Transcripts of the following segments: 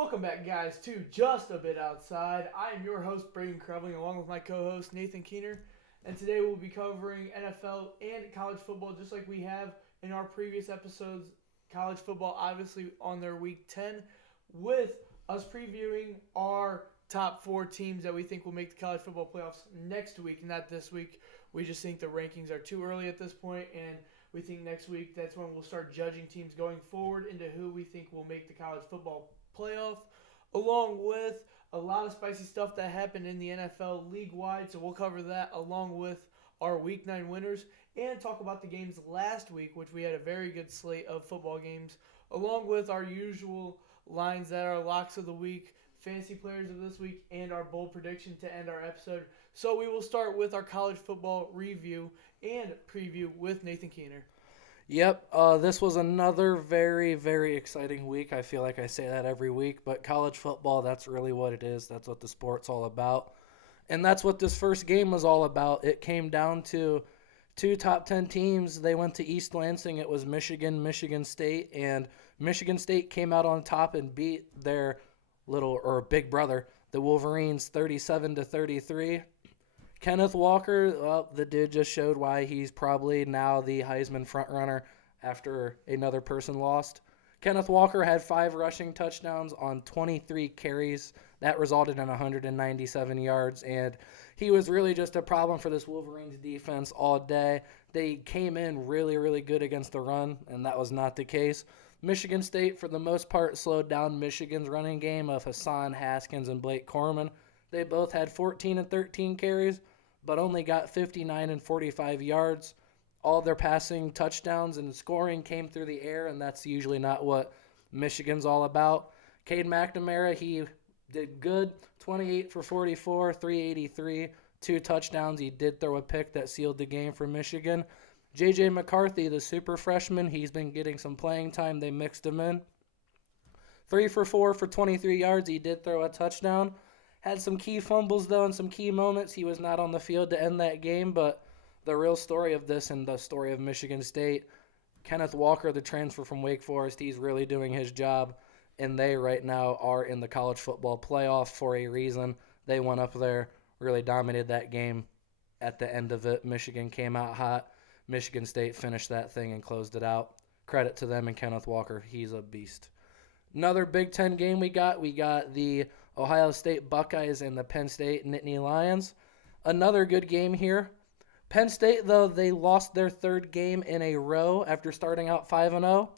Welcome back, guys, to Just a Bit Outside. I am your host, Braden Krevling, along with my co-host, Nathan Keener. And today we'll be covering NFL and college football, just like we have in our previous episodes. College football, obviously, on their Week 10, with us previewing our top four teams that we think will make the college football playoffs next week, not this week. We just think the rankings are too early at this point, and we think next week that's when we'll start judging teams going forward into who we think will make the college football playoff, along with a lot of spicy stuff that happened in the NFL league-wide. So we'll cover that along with our Week 9 winners and talk about the games last week, which we had a very good slate of football games, along with our usual lines that are locks of the week, fantasy players of this week, and our bold prediction to end our episode. So we will start with our college football review and preview with Nathan Keener. Yep, this was another very, very exciting week. I feel like I say that every week, but college football, that's really what it is. That's what the sport's all about. And that's what this first game was all about. It came down to two top 10 teams. They went to East Lansing. It was Michigan, Michigan State, and Michigan State came out on top and beat their big brother, the Wolverines, 37-33. Kenneth Walker, well, the dude just showed why he's probably now the Heisman frontrunner after another person lost. Kenneth Walker had 5 rushing touchdowns on 23 carries. That resulted in 197 yards, and he was really just a problem for this Wolverines defense all day. They came in really, really good against the run, and that was not the case. Michigan State, for the most part, slowed down Michigan's running game of Hassan Haskins and Blake Corman. They both had 14 and 13 carries, but only got 59 and 45 yards. All their passing touchdowns and scoring came through the air, and that's usually not what Michigan's all about. Cade McNamara, he did good, 28 for 44, 383, 2 touchdowns. He did throw a pick that sealed the game for Michigan. J.J. McCarthy, the super freshman, he's been getting some playing time. They mixed him in. 3 for 4 for 23 yards. He did throw a touchdown. Had some key fumbles, though, and some key moments. He was not on the field to end that game, but the real story of this and the story of Michigan State, Kenneth Walker, the transfer from Wake Forest, he's really doing his job, and they right now are in the college football playoff for a reason. They went up there, really dominated that game. At the end of it, Michigan came out hot. Michigan State finished that thing and closed it out. Credit to them and Kenneth Walker. He's a beast. Another Big Ten game we got the Ohio State Buckeyes and the Penn State Nittany Lions. Another good game here. Penn State, though, they lost their third game in a row after starting out 5-0.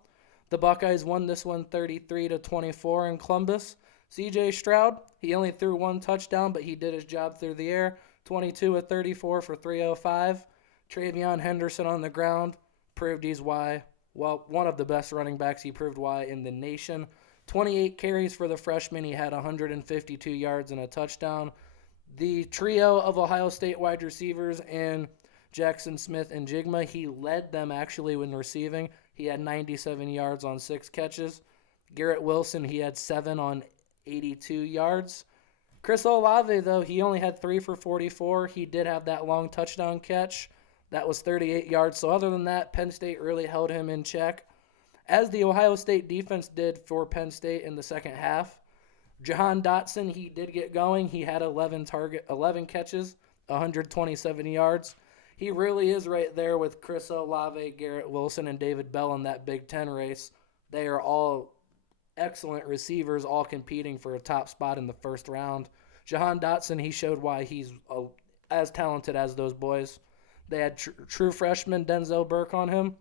The Buckeyes won this one 33-24 in Columbus. C.J. Stroud, he only threw 1 touchdown, but he did his job through the air. 22-34 for 305. Travion Henderson on the ground proved he's one of the best running backs. He proved why in the nation. 28 carries for the freshman. He had 152 yards and a touchdown. The trio of Ohio State wide receivers and Jackson Smith and Jigma, he led them actually when receiving. He had 97 yards on 6 catches. Garrett Wilson, he had 7 on 82 yards. Chris Olave, though, he only had 3 for 44. He did have that long touchdown catch. That was 38 yards. So other than that, Penn State really held him in check, as the Ohio State defense did for Penn State in the second half. Jahan Dotson, he did get going. He had 11 catches, 127 yards. He really is right there with Chris Olave, Garrett Wilson, and David Bell in that Big Ten race. They are all excellent receivers, all competing for a top spot in the first round. Jahan Dotson, he showed why he's as talented as those boys. They had true freshman Denzel Burke on him.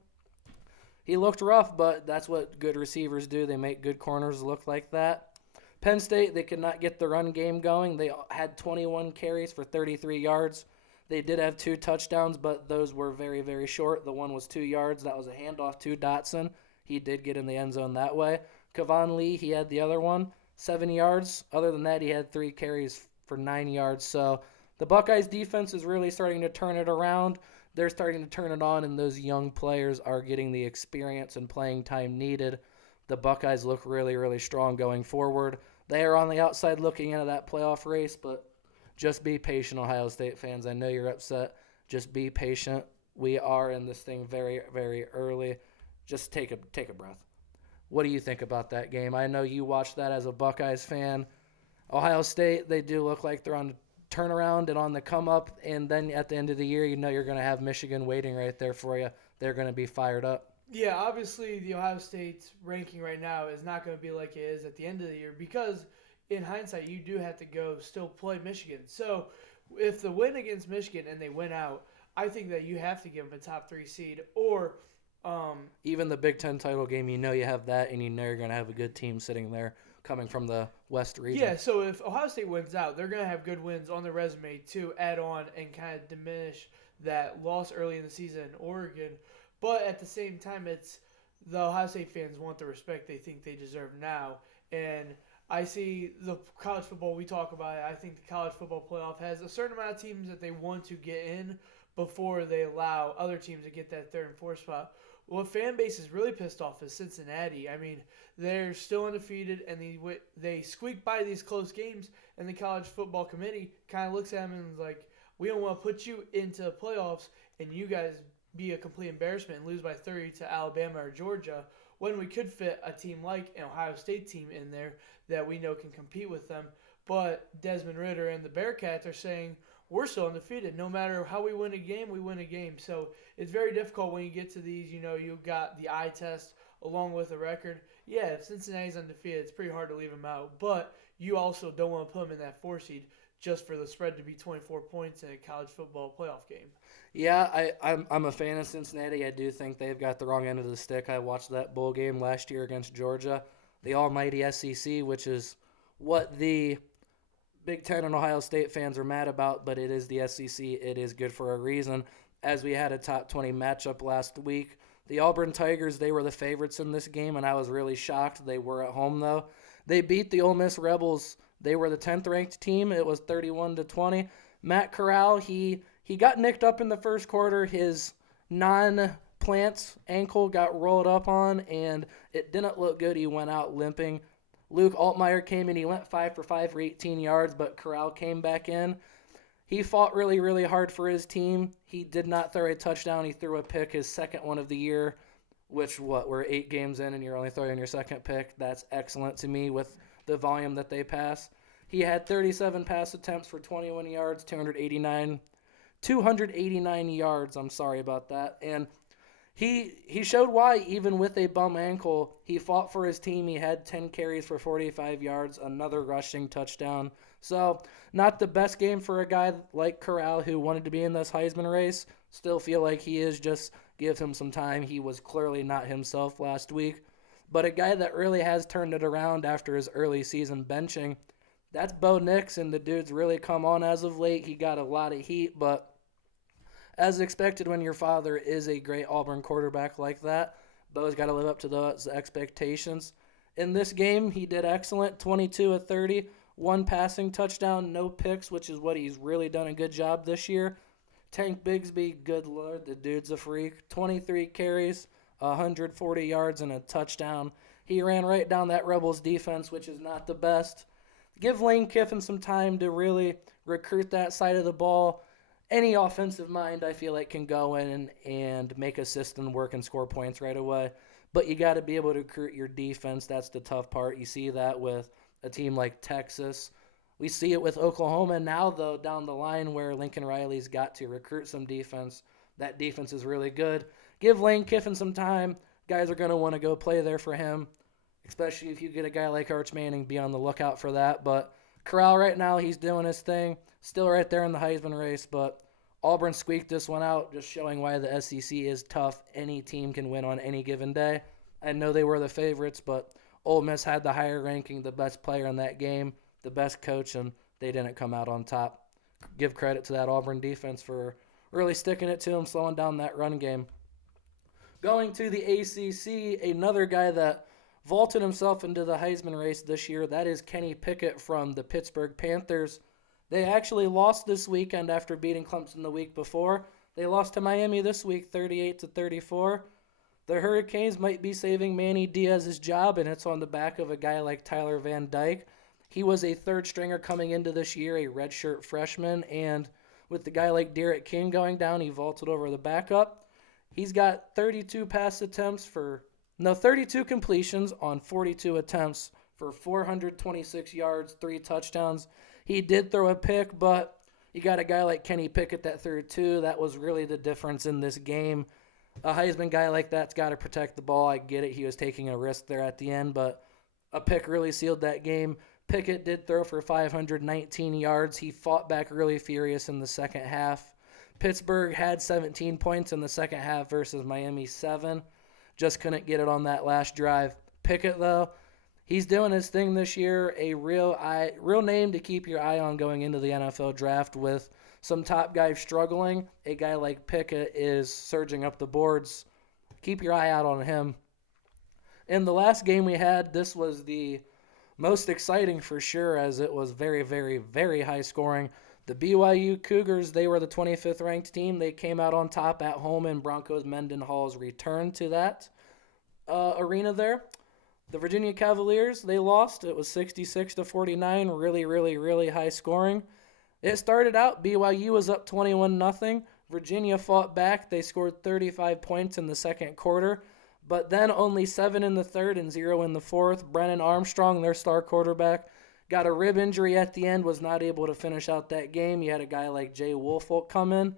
He looked rough, but that's what good receivers do. They make good corners look like that. Penn State, they could not get the run game going. They had 21 carries for 33 yards. They did have 2 touchdowns, but those were very, very short. The one was 2 yards. That was a handoff to Dotson. He did get in the end zone that way. Kevon Lee, he had the other one, 7 yards. Other than that, he had 3 carries for 9 yards. So the Buckeyes defense is really starting to turn it around. They're starting to turn it on, and those young players are getting the experience and playing time needed. The Buckeyes look really, really strong going forward. They are on the outside looking into that playoff race, but just be patient, Ohio State fans. I know you're upset. Just be patient. We are in this thing very, very early. Just take a breath. What do you think about that game? I know you watched that as a Buckeyes fan. Ohio State, they do look like they're on the turnaround and on the come up, and then at the end of the year, you know you're going to have Michigan waiting right there for you. They're going to be fired up. Yeah, obviously the Ohio State's ranking right now is not going to be like it is at the end of the year because in hindsight you do have to go still play Michigan. So if the win against Michigan and they win out, I think that you have to give them a top three seed or Even the Big Ten title game, you know you have that, and you know you're going to have a good team sitting there coming from the West region. yeah. So if Ohio State wins out, they're going to have good wins on their resume to add on and kind of diminish that loss early in the season in Oregon. But at the same time, it's the Ohio State fans want the respect they think they deserve now. And I see the college football we talk about it. I think the college football playoff has a certain amount of teams that they want to get in before they allow other teams to get that third and fourth spot. What fan base is really pissed off is Cincinnati. I mean, they're still undefeated, and they squeak by these close games, and the college football committee kind of looks at them and is like, we don't want to put you into the playoffs, and you guys be a complete embarrassment and lose by 30 to Alabama or Georgia when we could fit a team like an Ohio State team in there that we know can compete with them. But Desmond Ritter and the Bearcats are saying we're still undefeated. No matter how we win a game, we win a game. So it's very difficult when you get to these. You know, you've got the eye test along with a record. Yeah, if Cincinnati's undefeated, it's pretty hard to leave them out. But you also don't want to put them in that 4 seed just for the spread to be 24 points in a college football playoff game. Yeah, I'm a fan of Cincinnati. I do think they've got the wrong end of the stick. I watched that bowl game last year against Georgia, the almighty SEC, which is what the Big Ten and Ohio State fans are mad about, but it is the SEC. It is good for a reason. As we had a top 20 matchup last week, the Auburn Tigers, they were the favorites in this game, and I was really shocked. They were at home, though. They beat the Ole Miss Rebels. They were the 10th ranked team. It was 31-20. Matt Corral, he got nicked up in the first quarter. His non-plant ankle got rolled up on, and it didn't look good. He went out limping. Luke Altmaier came in. He went 5 for 5 for 18 yards, but Corral came back in. He fought really, really hard for his team. He did not throw a touchdown. He threw a pick, his second one of the year, which, we're 8 games in and you're only throwing your second pick. That's excellent to me with the volume that they pass. He had 37 pass attempts for 21 yards, 289 yards. I'm sorry about that. And he showed why, even with a bum ankle, he fought for his team. He had 10 carries for 45 yards, another rushing touchdown. So not the best game for a guy like Corral who wanted to be in this Heisman race. Still feel like he is. Just give him some time. He was clearly not himself last week. But a guy that really has turned it around after his early season benching, that's Bo Nix, and the dude's really come on as of late. He got a lot of heat, but as expected when your father is a great Auburn quarterback like that, Bo's got to live up to those expectations. In this game, he did excellent, 22 of 30, 1 passing touchdown, no picks, which is what he's really done a good job this year. Tank Bigsby, good lord, the dude's a freak. 23 carries, 140 yards, and a touchdown. He ran right down that Rebels defense, which is not the best. Give Lane Kiffin some time to really recruit that side of the ball. Any offensive mind, I feel like, can go in and make a system work and score points right away. But you got to be able to recruit your defense. That's the tough part. You see that with a team like Texas. We see it with Oklahoma now, though, down the line where Lincoln Riley's got to recruit some defense. That defense is really good. Give Lane Kiffin some time. Guys are going to want to go play there for him, especially if you get a guy like Arch Manning. Be on the lookout for that. But Corral right now, he's doing his thing. Still right there in the Heisman race, but Auburn squeaked this one out, just showing why the SEC is tough. Any team can win on any given day. I know they were the favorites, but Ole Miss had the higher ranking, the best player in that game, the best coach, and they didn't come out on top. Give credit to that Auburn defense for really sticking it to them, slowing down that run game. Going to the ACC, another guy that vaulted himself into the Heisman race this year, that is Kenny Pickett from the Pittsburgh Panthers. They actually lost this weekend after beating Clemson the week before. They lost to Miami this week, 38-34. The Hurricanes might be saving Manny Diaz's job, and it's on the back of a guy like Tyler Van Dyke. He was a third stringer coming into this year, a redshirt freshman, and with the guy like Derek King going down, he vaulted over the backup. He's got 32 pass attempts for No, 32 completions on 42 attempts for 426 yards, 3 touchdowns. He did throw a pick, but you got a guy like Kenny Pickett that threw 2. That was really the difference in this game. A Heisman guy like that's got to protect the ball. I get it. He was taking a risk there at the end, but a pick really sealed that game. Pickett did throw for 519 yards. He fought back really furious in the second half. Pittsburgh had 17 points in the second half versus Miami 7. Just couldn't get it on that last drive. Pickett, though, he's doing his thing this year. A real name to keep your eye on going into the NFL draft with some top guys struggling. A guy like Pickett is surging up the boards. Keep your eye out on him. In the last game we had, this was the most exciting for sure, as it was very, very, very high scoring. The BYU Cougars, they were the 25th ranked team. They came out on top at home in Broncos Mendenhall's return to that arena there. The Virginia Cavaliers, they lost. It was 66-49, really, really, really high scoring. It started out, BYU was up 21-0. Virginia fought back. They scored 35 points in the second quarter, but then only 7 in the third and 0 in the fourth. Brennan Armstrong, their star quarterback, got a rib injury at the end, was not able to finish out that game. You had a guy like Jay Woolfolk come in.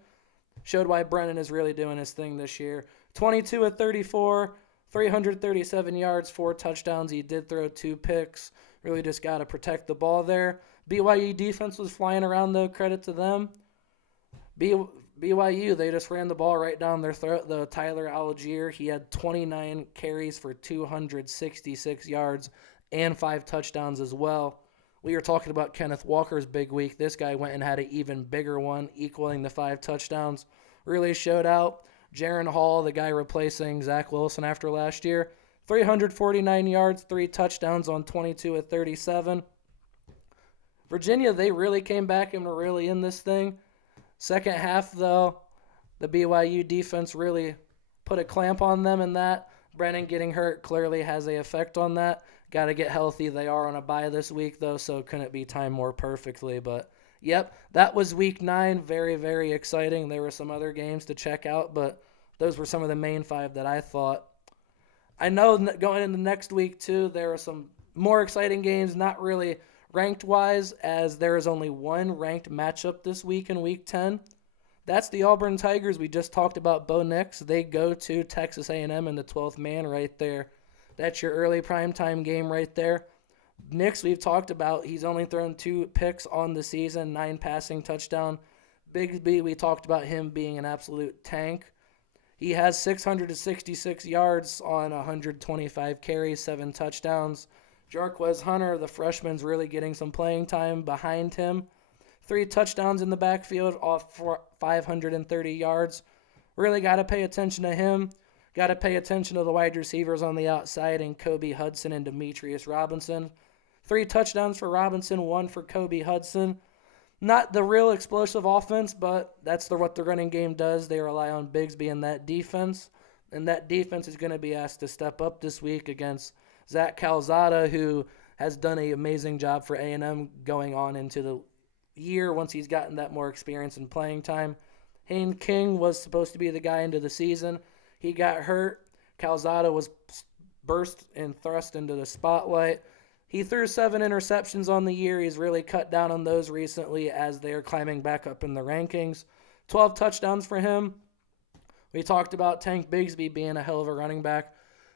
Showed why Brennan is really doing his thing this year. 22-34, 337 yards, 4 touchdowns. He did throw 2 picks. Really just got to protect the ball there. BYU defense was flying around, though. Credit to them. BYU, they just ran the ball right down their throat. The Tyler Algier, he had 29 carries for 266 yards and 5 touchdowns as well. We were talking about Kenneth Walker's big week. This guy went and had an even bigger one, equaling the 5 touchdowns. Really showed out. Jaron Hall, the guy replacing Zach Wilson after last year, 349 yards, 3 touchdowns on 22-37. Virginia, they really came back and were really in this thing. Second half, though, the BYU defense really put a clamp on them in that. Brennan getting hurt clearly has an effect on that. Got to get healthy. They are on a bye this week, though, so couldn't be timed more perfectly. But, yep, that was week 9. Very, very exciting. There were some other games to check out, but those were some of the main 5 that I thought. I know going into next week, too, there are some more exciting games, not really ranked-wise, as there is only one ranked matchup this week in Week 10. That's the Auburn Tigers. We just talked about Bo Nix. They go to Texas A&M in the 12th man right there. That's your early primetime game right there. Nix, we've talked about, he's only thrown 2 picks on the season, 9 passing touchdown. Bigsby, we talked about him being an absolute tank. He has 666 yards on 125 carries, 7 touchdowns. Jarquez Hunter, the freshman's really getting some playing time behind him. 3 touchdowns in the backfield off for 530 yards. Really got to pay attention to him. Got to pay attention to the wide receivers on the outside and Kobe Hudson and Demetrius Robinson. 3 touchdowns for Robinson, 1 for Kobe Hudson. Not the real explosive offense, but that's what the running game does. They rely on Bigsby and that defense. And that defense is going to be asked to step up this week against Zach Calzada, who has done an amazing job for A&M going on into the year once he's gotten that more experience and playing time. Hayne King was supposed to be the guy into the season. He got hurt. Calzada was burst and thrust into the spotlight. He threw 7 interceptions on the year. He's really cut down on those recently as they are climbing back up in the rankings. 12 touchdowns for him. We talked about Tank Bigsby being a hell of a running back.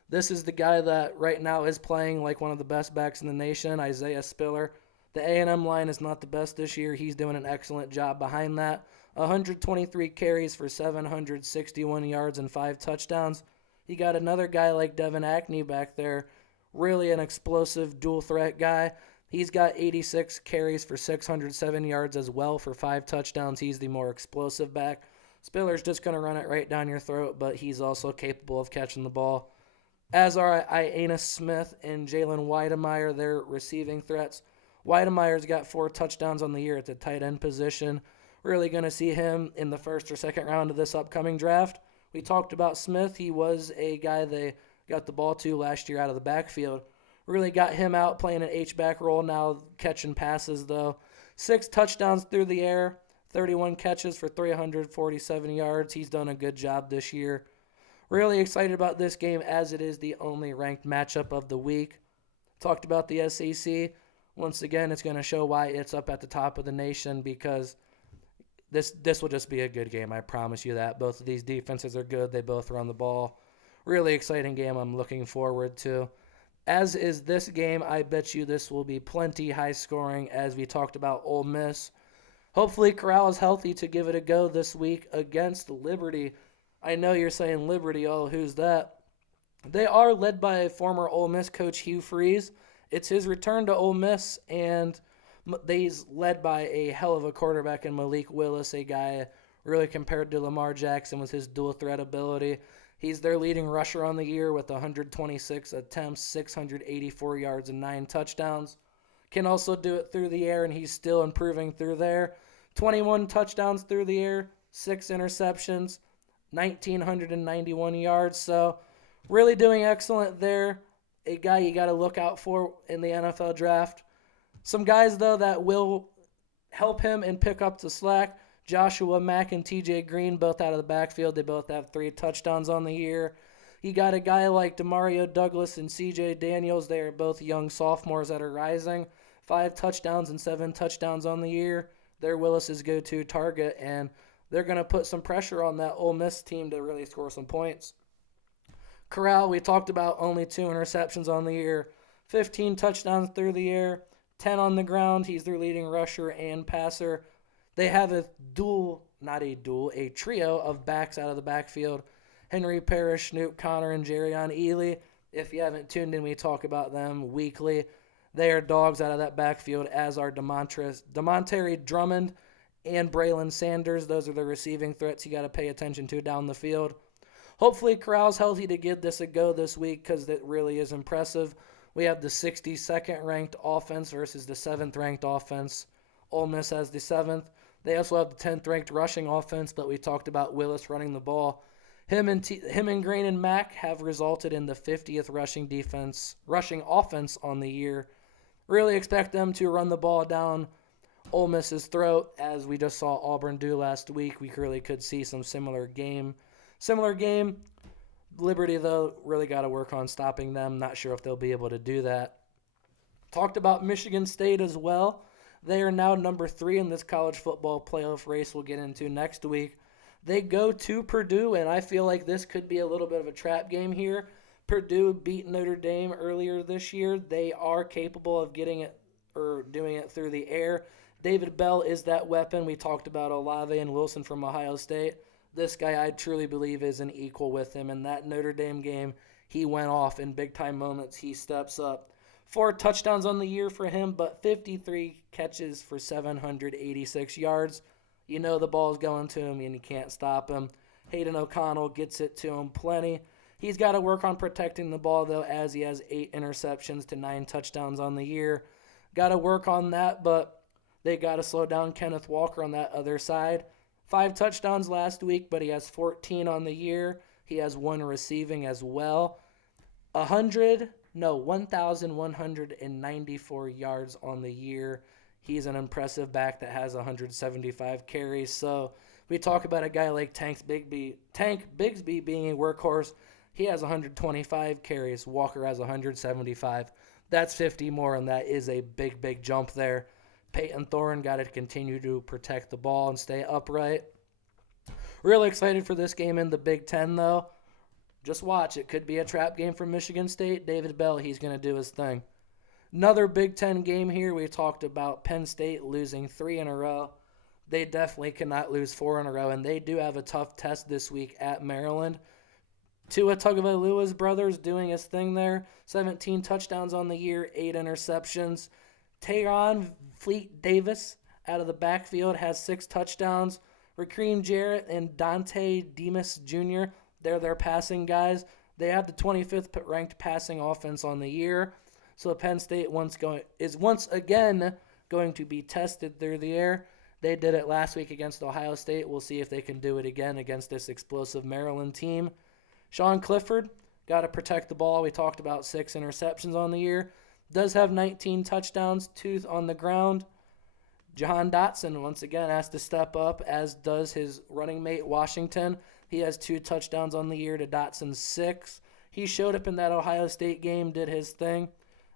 This is the guy that right now is playing like one of the best backs in the nation, Isaiah Spiller. The A&M line is not the best this year. He's doing an excellent job behind that. 123 carries for 761 yards and 5 touchdowns. You got another guy like Devin Ackney back there, really an explosive dual threat guy. He's got 86 carries for 607 yards as well for 5 touchdowns. He's the more explosive back. Spiller's just going to run it right down your throat, but he's also capable of catching the ball. As are Ianus Smith and Jalen Weidemeyer, their receiving threats. Weidemeyer's got 4 touchdowns on the year at the tight end position. Really going to see him in the first or second round of this upcoming draft. We talked about Smith. He was a guy they got the ball to last year out of the backfield. Really got him out playing an H-back role now, catching passes though. 6 touchdowns through the air, 31 catches for 347 yards. He's done a good job this year. Really excited about this game as it is the only ranked matchup of the week. Talked about the SEC. Once again, it's going to show why it's up at the top of the nation because this will just be a good game. I promise you that. Both of these defenses are good. They both run the ball. Really exciting game I'm looking forward to. As is this game, I bet you this will be plenty high scoring as we talked about Ole Miss. Hopefully Corral is healthy to give it a go this week against Liberty. I know you're saying Liberty, oh, who's that? They are led by former Ole Miss coach Hugh Freeze. It's his return to Ole Miss, and he's led by a hell of a quarterback in Malik Willis, a guy really compared to Lamar Jackson with his dual threat ability. He's their leading rusher on the year with 126 attempts, 684 yards, and 9 touchdowns. Can also do it through the air, and he's still improving through there. 21 touchdowns through the air, 6 interceptions, 1,991 yards. So really doing excellent there. A guy you got to look out for in the NFL draft. Some guys, though, that will help him and pick up the slack. Joshua Mack and TJ Green, both out of the backfield. They both have 3 touchdowns on the year. You got a guy like Demario Douglas and CJ Daniels. They are both young sophomores that are rising. 5 touchdowns and 7 touchdowns on the year. They're Willis's go-to target, and they're going to put some pressure on that Ole Miss team to really score some points. Corral, we talked about only 2 interceptions on the year. 15 touchdowns through the air. 10 on the ground. He's their leading rusher and passer. They have a trio of backs out of the backfield. Henry Parrish, Snoop Connor, and Jerrion Ely. If you haven't tuned in, we talk about them weekly. They are dogs out of that backfield, as are Demontre Drummond and Braylon Sanders. Those are the receiving threats you got to pay attention to down the field. Hopefully Corral's healthy to give this a go this week because it really is impressive. We have the 62nd ranked offense versus the 7th ranked offense. Ole Miss has the 7th. They also have the 10th ranked rushing offense, but we talked about Willis running the ball. Him and Green and Mack have resulted in the 50th rushing offense on the year. Really expect them to run the ball down Ole Miss's throat, as we just saw Auburn do last week. We really could see some similar game. Liberty, though, really got to work on stopping them. Not sure if they'll be able to do that. Talked about Michigan State as well. They are now number 3 in this college football playoff race we'll get into next week. They go to Purdue, and I feel like this could be a little bit of a trap game here. Purdue beat Notre Dame earlier this year. They are capable of getting it or doing it through the air. David Bell is that weapon. We talked about Olave and Wilson from Ohio State. This guy, I truly believe, is an equal with him. In that Notre Dame game, he went off in big-time moments. He steps up. 4 touchdowns on the year for him, but 53 catches for 786 yards. You know the ball's going to him, and you can't stop him. Hayden O'Connell gets it to him plenty. He's got to work on protecting the ball, though, as he has 8 interceptions to 9 touchdowns on the year. Got to work on that, but they got to slow down Kenneth Walker on that other side. 5 touchdowns last week, but he has 14 on the year. He has 1 receiving as well. 1,194 yards on the year. He's an impressive back that has 175 carries. So we talk about a guy like Tank Bigsby being a workhorse. He has 125 carries. Walker has 175. That's 50 more, and that is a big, big jump there. Peyton Thorne got to continue to protect the ball and stay upright. Really excited for this game in the Big Ten, though. Just watch. It could be a trap game for Michigan State. David Bell, he's going to do his thing. Another Big Ten game here. We talked about Penn State losing 3 in a row. They definitely cannot lose 4 in a row, and they do have a tough test this week at Maryland. Tua Tagovailoa's brothers doing his thing there. 17 touchdowns on the year, 8 interceptions. Taron Fleet Davis out of the backfield has 6 touchdowns. Rakeem Jarrett and Dante Demas Jr., they're their passing guys. They have the 25th ranked passing offense on the year. So Penn State is once again going to be tested through the air. They did it last week against Ohio State. We'll see if they can do it again against this explosive Maryland team. Sean Clifford, got to protect the ball. We talked about 6 interceptions on the year. Does have 19 touchdowns, 2 on the ground. Jahan Dotson, once again, has to step up, as does his running mate, Washington. He has 2 touchdowns on the year to Dotson's 6. He showed up in that Ohio State game, did his thing.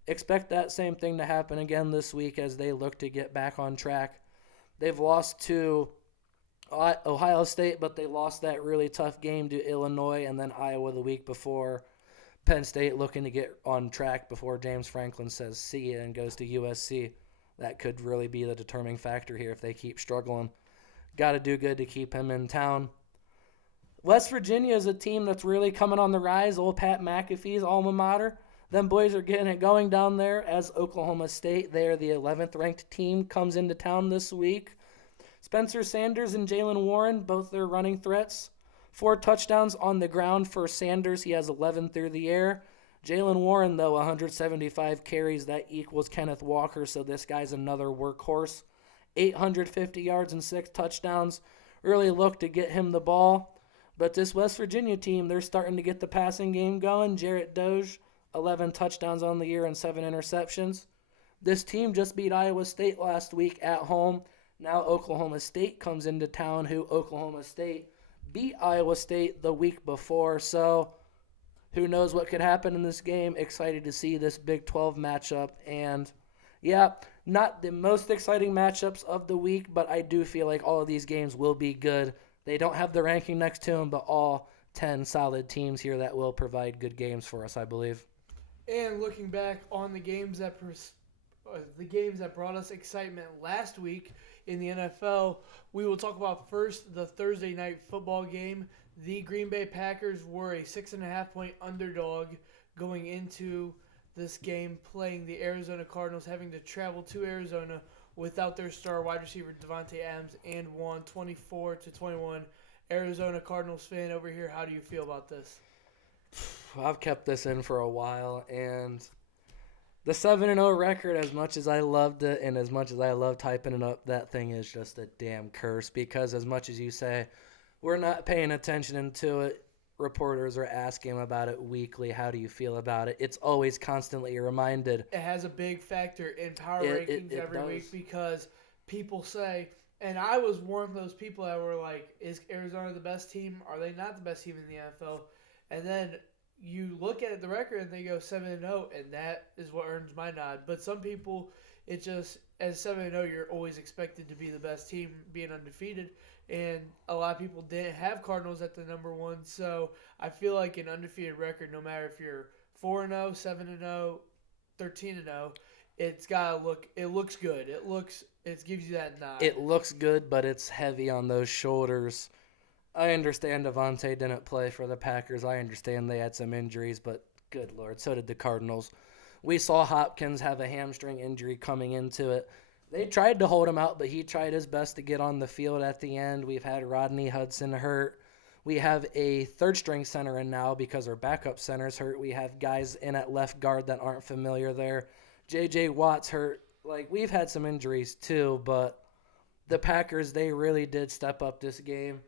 Expect that same thing to happen again this week as they look to get back on track. They've lost to Ohio State, but they lost that really tough game to Illinois and then Iowa the week before. Penn State looking to get on track before James Franklin says see ya and goes to USC. That could really be the determining factor here if they keep struggling. Got to do good to keep him in town. West Virginia is a team that's really coming on the rise. Old Pat McAfee's alma mater. Them boys are getting it going down there as Oklahoma State. They are the 11th ranked team, comes into town this week. Spencer Sanders and Jalen Warren, both their running threats. 4 touchdowns on the ground for Sanders. He has 11 through the air. Jalen Warren, though, 175 carries. That equals Kenneth Walker, so this guy's another workhorse. 850 yards and 6 touchdowns. Really look to get him the ball. But this West Virginia team, they're starting to get the passing game going. Jarrett Doge, 11 touchdowns on the year and 7 interceptions. This team just beat Iowa State last week at home. Now Oklahoma State comes into town, who Oklahoma State beat Iowa State the week before. So who knows what could happen in this game. Excited to see this Big 12 matchup. And, yeah, not the most exciting matchups of the week, but I do feel like all of these games will be good. They don't have the ranking next to them, but all 10 solid teams here that will provide good games for us, I believe. And looking back on the games that brought us excitement last week in the NFL, we will talk about first the Thursday night football game. The Green Bay Packers were a 6.5-point underdog going into this game, playing the Arizona Cardinals, having to travel to Arizona without their star wide receiver Devontae Adams, and won 24-21. Arizona Cardinals fan over here, how do you feel about this? I've kept this in for a while, and the 7-0 record, as much as I loved it and as much as I love typing it up, that thing is just a damn curse, because as much as you say we're not paying attention to it, reporters are asking about it weekly. How do you feel about it? It's always constantly reminded. It has a big factor in power rankings every week, because people say, and I was one of those people that were like, is Arizona the best team? Are they not the best team in the NFL? And then you look at the record and they go 7-0, and that is what earns my nod. But some people, it just, as 7-0, you're always expected to be the best team, being undefeated. And a lot of people didn't have Cardinals at the number 1. So I feel like an undefeated record, no matter if you're 4-0, 7-0, 13-0, it's gotta look. It looks good. It gives you that nod. It looks good, but it's heavy on those shoulders. I understand Devontae didn't play for the Packers. I understand they had some injuries, but good Lord, so did the Cardinals. We saw Hopkins have a hamstring injury coming into it. They tried to hold him out, but he tried his best to get on the field at the end. We've had Rodney Hudson hurt. We have a third-string center in now because our backup center's hurt. We have guys in at left guard that aren't familiar there. J.J. Watt's hurt. Like, we've had some injuries too, but the Packers, they really did step up this game.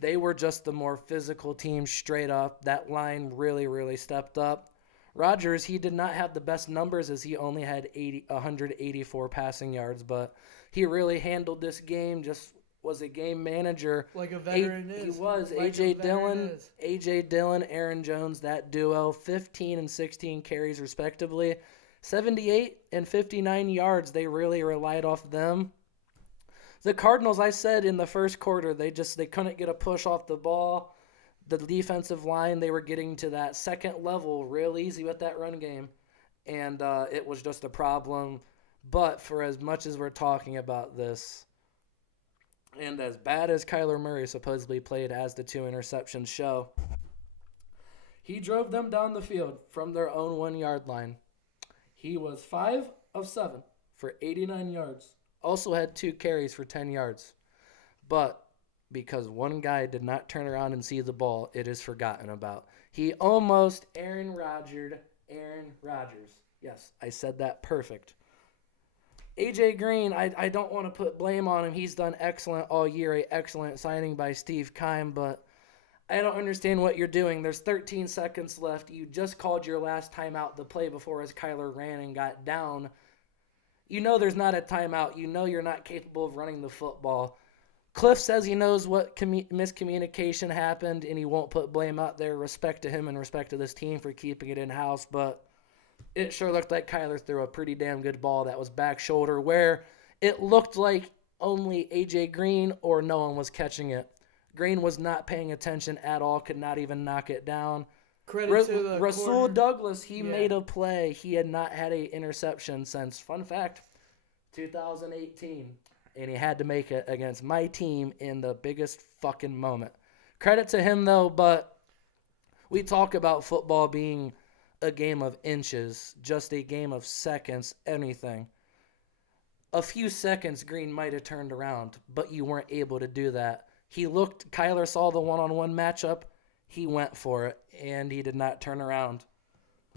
They were just the more physical team straight up. That line really, really stepped up. Rodgers, he did not have the best numbers as he only had 184 passing yards, but he really handled this game, just was a game manager. Like a veteran is. He was. Like A.J. Dillon, Aaron Jones, that duo, 15 and 16 carries respectively. 78 and 59 yards, they really relied off them. The Cardinals, I said in the first quarter, they couldn't get a push off the ball. The defensive line, they were getting to that second level real easy with that run game, and it was just a problem. But for as much as we're talking about this, and as bad as Kyler Murray supposedly played as the 2 interceptions show, he drove them down the field from their own 1-yard line. He was 5 of 7 for 89 yards. Also had 2 carries for 10 yards. But because one guy did not turn around and see the ball, it is forgotten about. He almost Aaron Rodgers. Yes, I said that perfect. A.J. Green, I don't want to put blame on him. He's done excellent all year, an excellent signing by Steve Keim, but I don't understand what you're doing. There's 13 seconds left. You just called your last timeout the play before as Kyler ran and got down. You know there's not a timeout. You know you're not capable of running the football. Cliff says he knows what miscommunication happened and he won't put blame out there. Respect to him and respect to this team for keeping it in-house, but it sure looked like Kyler threw a pretty damn good ball that was back shoulder where it looked like only A.J. Green or no one was catching it. Green was not paying attention at all, could not even knock it down. Credit to the Rasul corner. Douglas, he made a play. He had not had an interception since, fun fact, 2018. And he had to make it against my team in the biggest fucking moment. Credit to him, though, but we talk about football being a game of inches, just a game of seconds, anything. A few seconds, Green might have turned around, but you weren't able to do that. Kyler saw the one-on-one matchup, he went for it, and he did not turn around.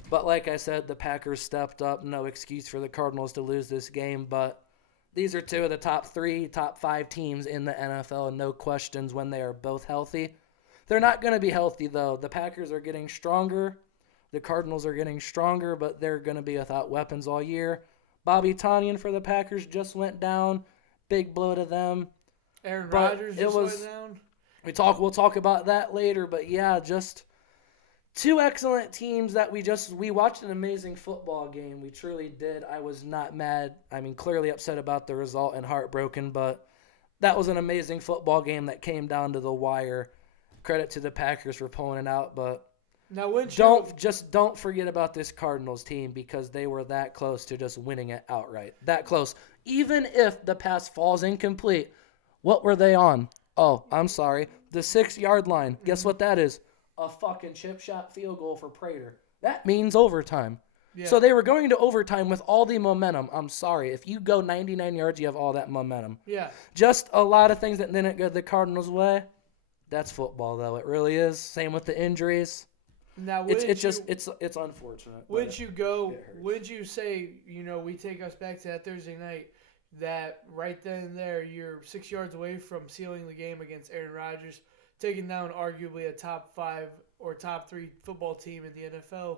But like I said, the Packers stepped up. No excuse for the Cardinals to lose this game, but these are two of the top 5 teams in the NFL, no questions when they are both healthy. They're not going to be healthy, though. The Packers are getting stronger. The Cardinals are getting stronger, but they're going to be without weapons all year. Bobby Tonyan for the Packers just went down. Big blow to them. Aaron Rodgers just went down. We'll talk about that later, but yeah, just two excellent teams that we watched an amazing football game. We truly did. I was not mad. I mean, clearly upset about the result and heartbroken, but that was an amazing football game that came down to the wire. Credit to the Packers for pulling it out, but now don't forget about this Cardinals team because they were that close to just winning it outright. That close. Even if the pass falls incomplete, what were they on? Oh, I'm sorry. The 6-yard line. Guess what that is? A fucking chip shot field goal for Prater. That means overtime. Yeah. So they were going to overtime with all the momentum. I'm sorry. If you go 99 yards, you have all that momentum. Yeah. Just a lot of things that didn't go the Cardinals' way. That's football, though. It really is. Same with the injuries. Now, it's unfortunate. Would you say, we take us back to that Thursday night, that right then and there, you're 6 yards away from sealing the game against Aaron Rodgers, taking down arguably a top 5 or top 3 football team in the NFL,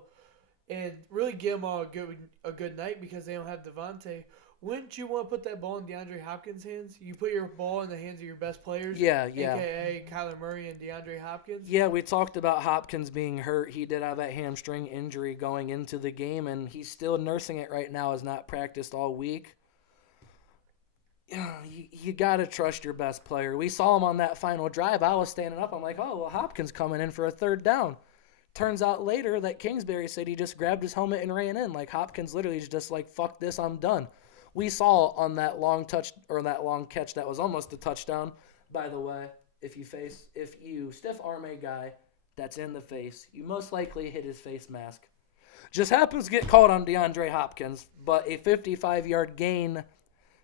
and really give them a good night because they don't have Devontae. Wouldn't you want to put that ball in DeAndre Hopkins' hands? You put your ball in the hands of your best players, a.k.a. Kyler Murray and DeAndre Hopkins? Yeah, we talked about Hopkins being hurt. He did have that hamstring injury going into the game, and he's still nursing it right now, has not practiced all week. You got to trust your best player. We saw him on that final drive. I was standing up. I'm like, oh, well, Hopkins coming in for a third down. Turns out later that Kingsbury said he just grabbed his helmet and ran in. Like, Hopkins literally is just like, fuck this, I'm done. We saw on that long catch that was almost a touchdown. By the way, if you stiff arm a guy that's in the face, you most likely hit his face mask. Just happens to get called on DeAndre Hopkins, but a 55-yard gain,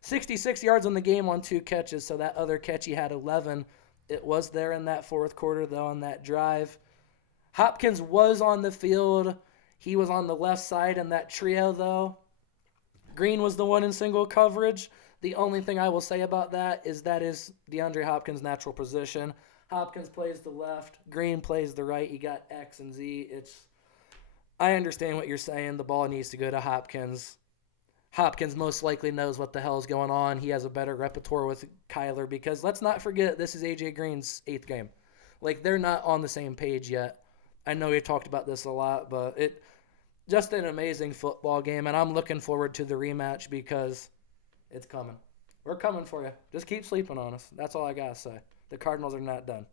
66 yards on the game on 2 catches, so that other catch he had 11. It was there in that fourth quarter, though, on that drive. Hopkins was on the field. He was on the left side in that trio, though. Green was the one in single coverage. The only thing I will say about that is DeAndre Hopkins' natural position. Hopkins plays the left. Green plays the right. You got X and Z. I understand what you're saying. The ball needs to go to Hopkins. Hopkins most likely knows what the hell is going on. He has a better repertoire with Kyler because let's not forget this is A.J. Green's 8th game. Like, they're not on the same page yet. I know we've talked about this a lot, but just an amazing football game, and I'm looking forward to the rematch because it's coming. We're coming for you. Just keep sleeping on us. That's all I got to say. The Cardinals are not done.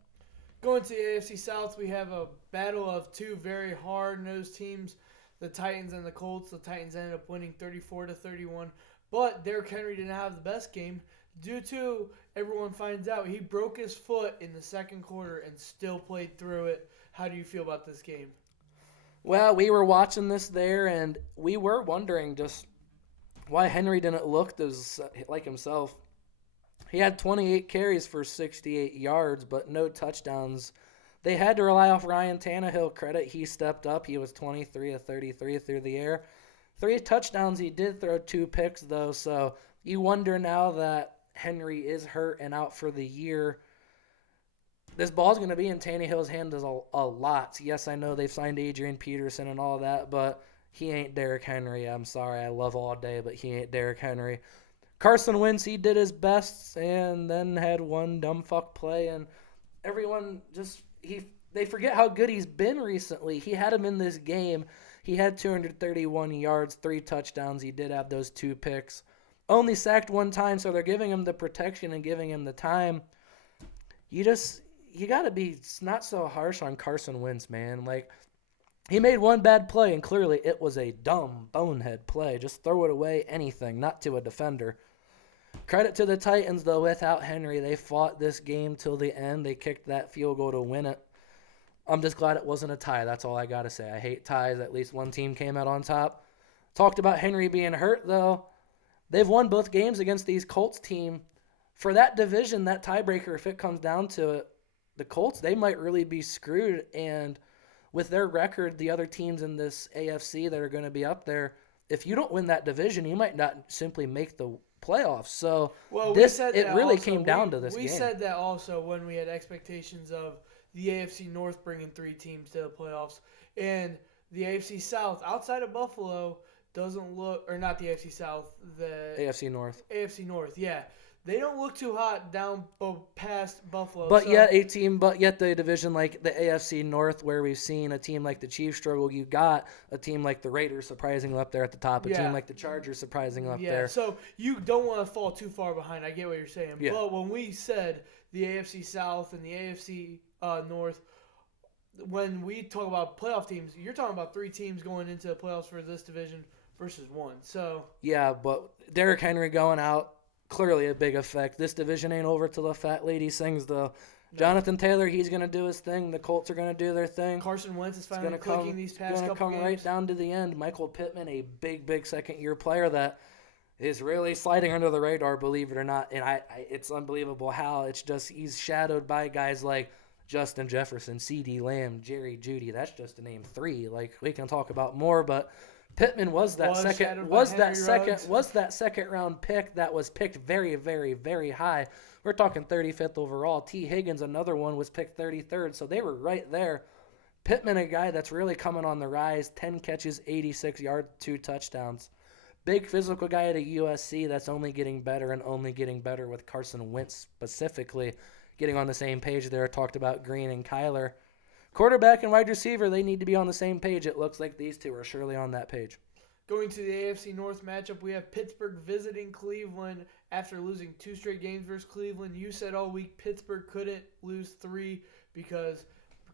Going to the AFC South, we have a battle of two very hard-nosed teams, the Titans and the Colts. The Titans ended up winning 34-31, but Derrick Henry didn't have the best game due to, everyone finds out, he broke his foot in the second quarter and still played through it. How do you feel about this game? Well, we were watching this there, and we were wondering just why Henry didn't look like himself. He had 28 carries for 68 yards, but no touchdowns. They had to rely off Ryan Tannehill. Credit, he stepped up. He was 23 of 33 through the air. 3 touchdowns. He did throw 2 picks, though, so you wonder now that Henry is hurt and out for the year. This ball's going to be in Tannehill's hands a lot. Yes, I know they've signed Adrian Peterson and all that, but he ain't Derrick Henry. I'm sorry. I love all day, but he ain't Derrick Henry. Carson Wentz, he did his best and then had one dumb fuck play, and everyone just they forget how good he's been recently. He had him in this game. He had 231 yards, 3 touchdowns. He did have those 2 picks. Only sacked 1 time, so they're giving him the protection and giving him the time. You got to be not so harsh on Carson Wentz, man. Like, he made 1 bad play, and clearly it was a dumb, bonehead play. Just throw it away, anything, not to a defender. Credit to the Titans, though, without Henry. They fought this game till the end. They kicked that field goal to win it. I'm just glad it wasn't a tie. That's all I got to say. I hate ties. At least one team came out on top. Talked about Henry being hurt, though. They've won both games against these Colts team. For that division, that tiebreaker, if it comes down to it, the Colts, they might really be screwed. And with their record, the other teams in this AFC that are going to be up there, if you don't win that division, you might not simply make the playoffs. So it really came down to this game. We said that also when we had expectations of the AFC North bringing 3 teams to the playoffs. And the AFC South, outside of Buffalo, doesn't look – or not the AFC South, the AFC North. AFC North, yeah. They don't look too hot down past Buffalo. But yet the division like the AFC North, where we've seen a team like the Chiefs struggle, you got a team like the Raiders surprisingly up there at the top, a team like the Chargers surprisingly up there. So you don't want to fall too far behind. I get what you're saying. Yeah. But when we said the AFC South and the AFC North, when we talk about playoff teams, you're talking about 3 teams going into the playoffs for this division versus 1. So yeah, but Derrick Henry going out, clearly a big effect. This division ain't over till the fat lady sings, though. No. Jonathan Taylor, he's going to do his thing. The Colts are going to do their thing. Carson Wentz is finally clicking these past couple games. Going to come right down to the end. Michael Pittman, a big second-year player that is really sliding under the radar, believe it or not. And it's unbelievable how it's just he's shadowed by guys like Justin Jefferson, CeeDee Lamb, Jerry Jeudy. That's just to name 3. Like, we can talk about more, but Pittman was that second round pick that was picked very, very, very high. We're talking 35th overall. T. Higgins, another one, was picked 33rd, so they were right there. Pittman, a guy that's really coming on the rise, 10 catches, 86 yards, 2 touchdowns. Big physical guy at a USC that's only getting better and only getting better with Carson Wentz specifically getting on the same page there. Talked about Green and Kyler. Quarterback and wide receiver, they need to be on the same page. It looks like these two are surely on that page. Going to the AFC North matchup, we have Pittsburgh visiting Cleveland after losing 2 straight games versus Cleveland. You said all week Pittsburgh couldn't lose 3 because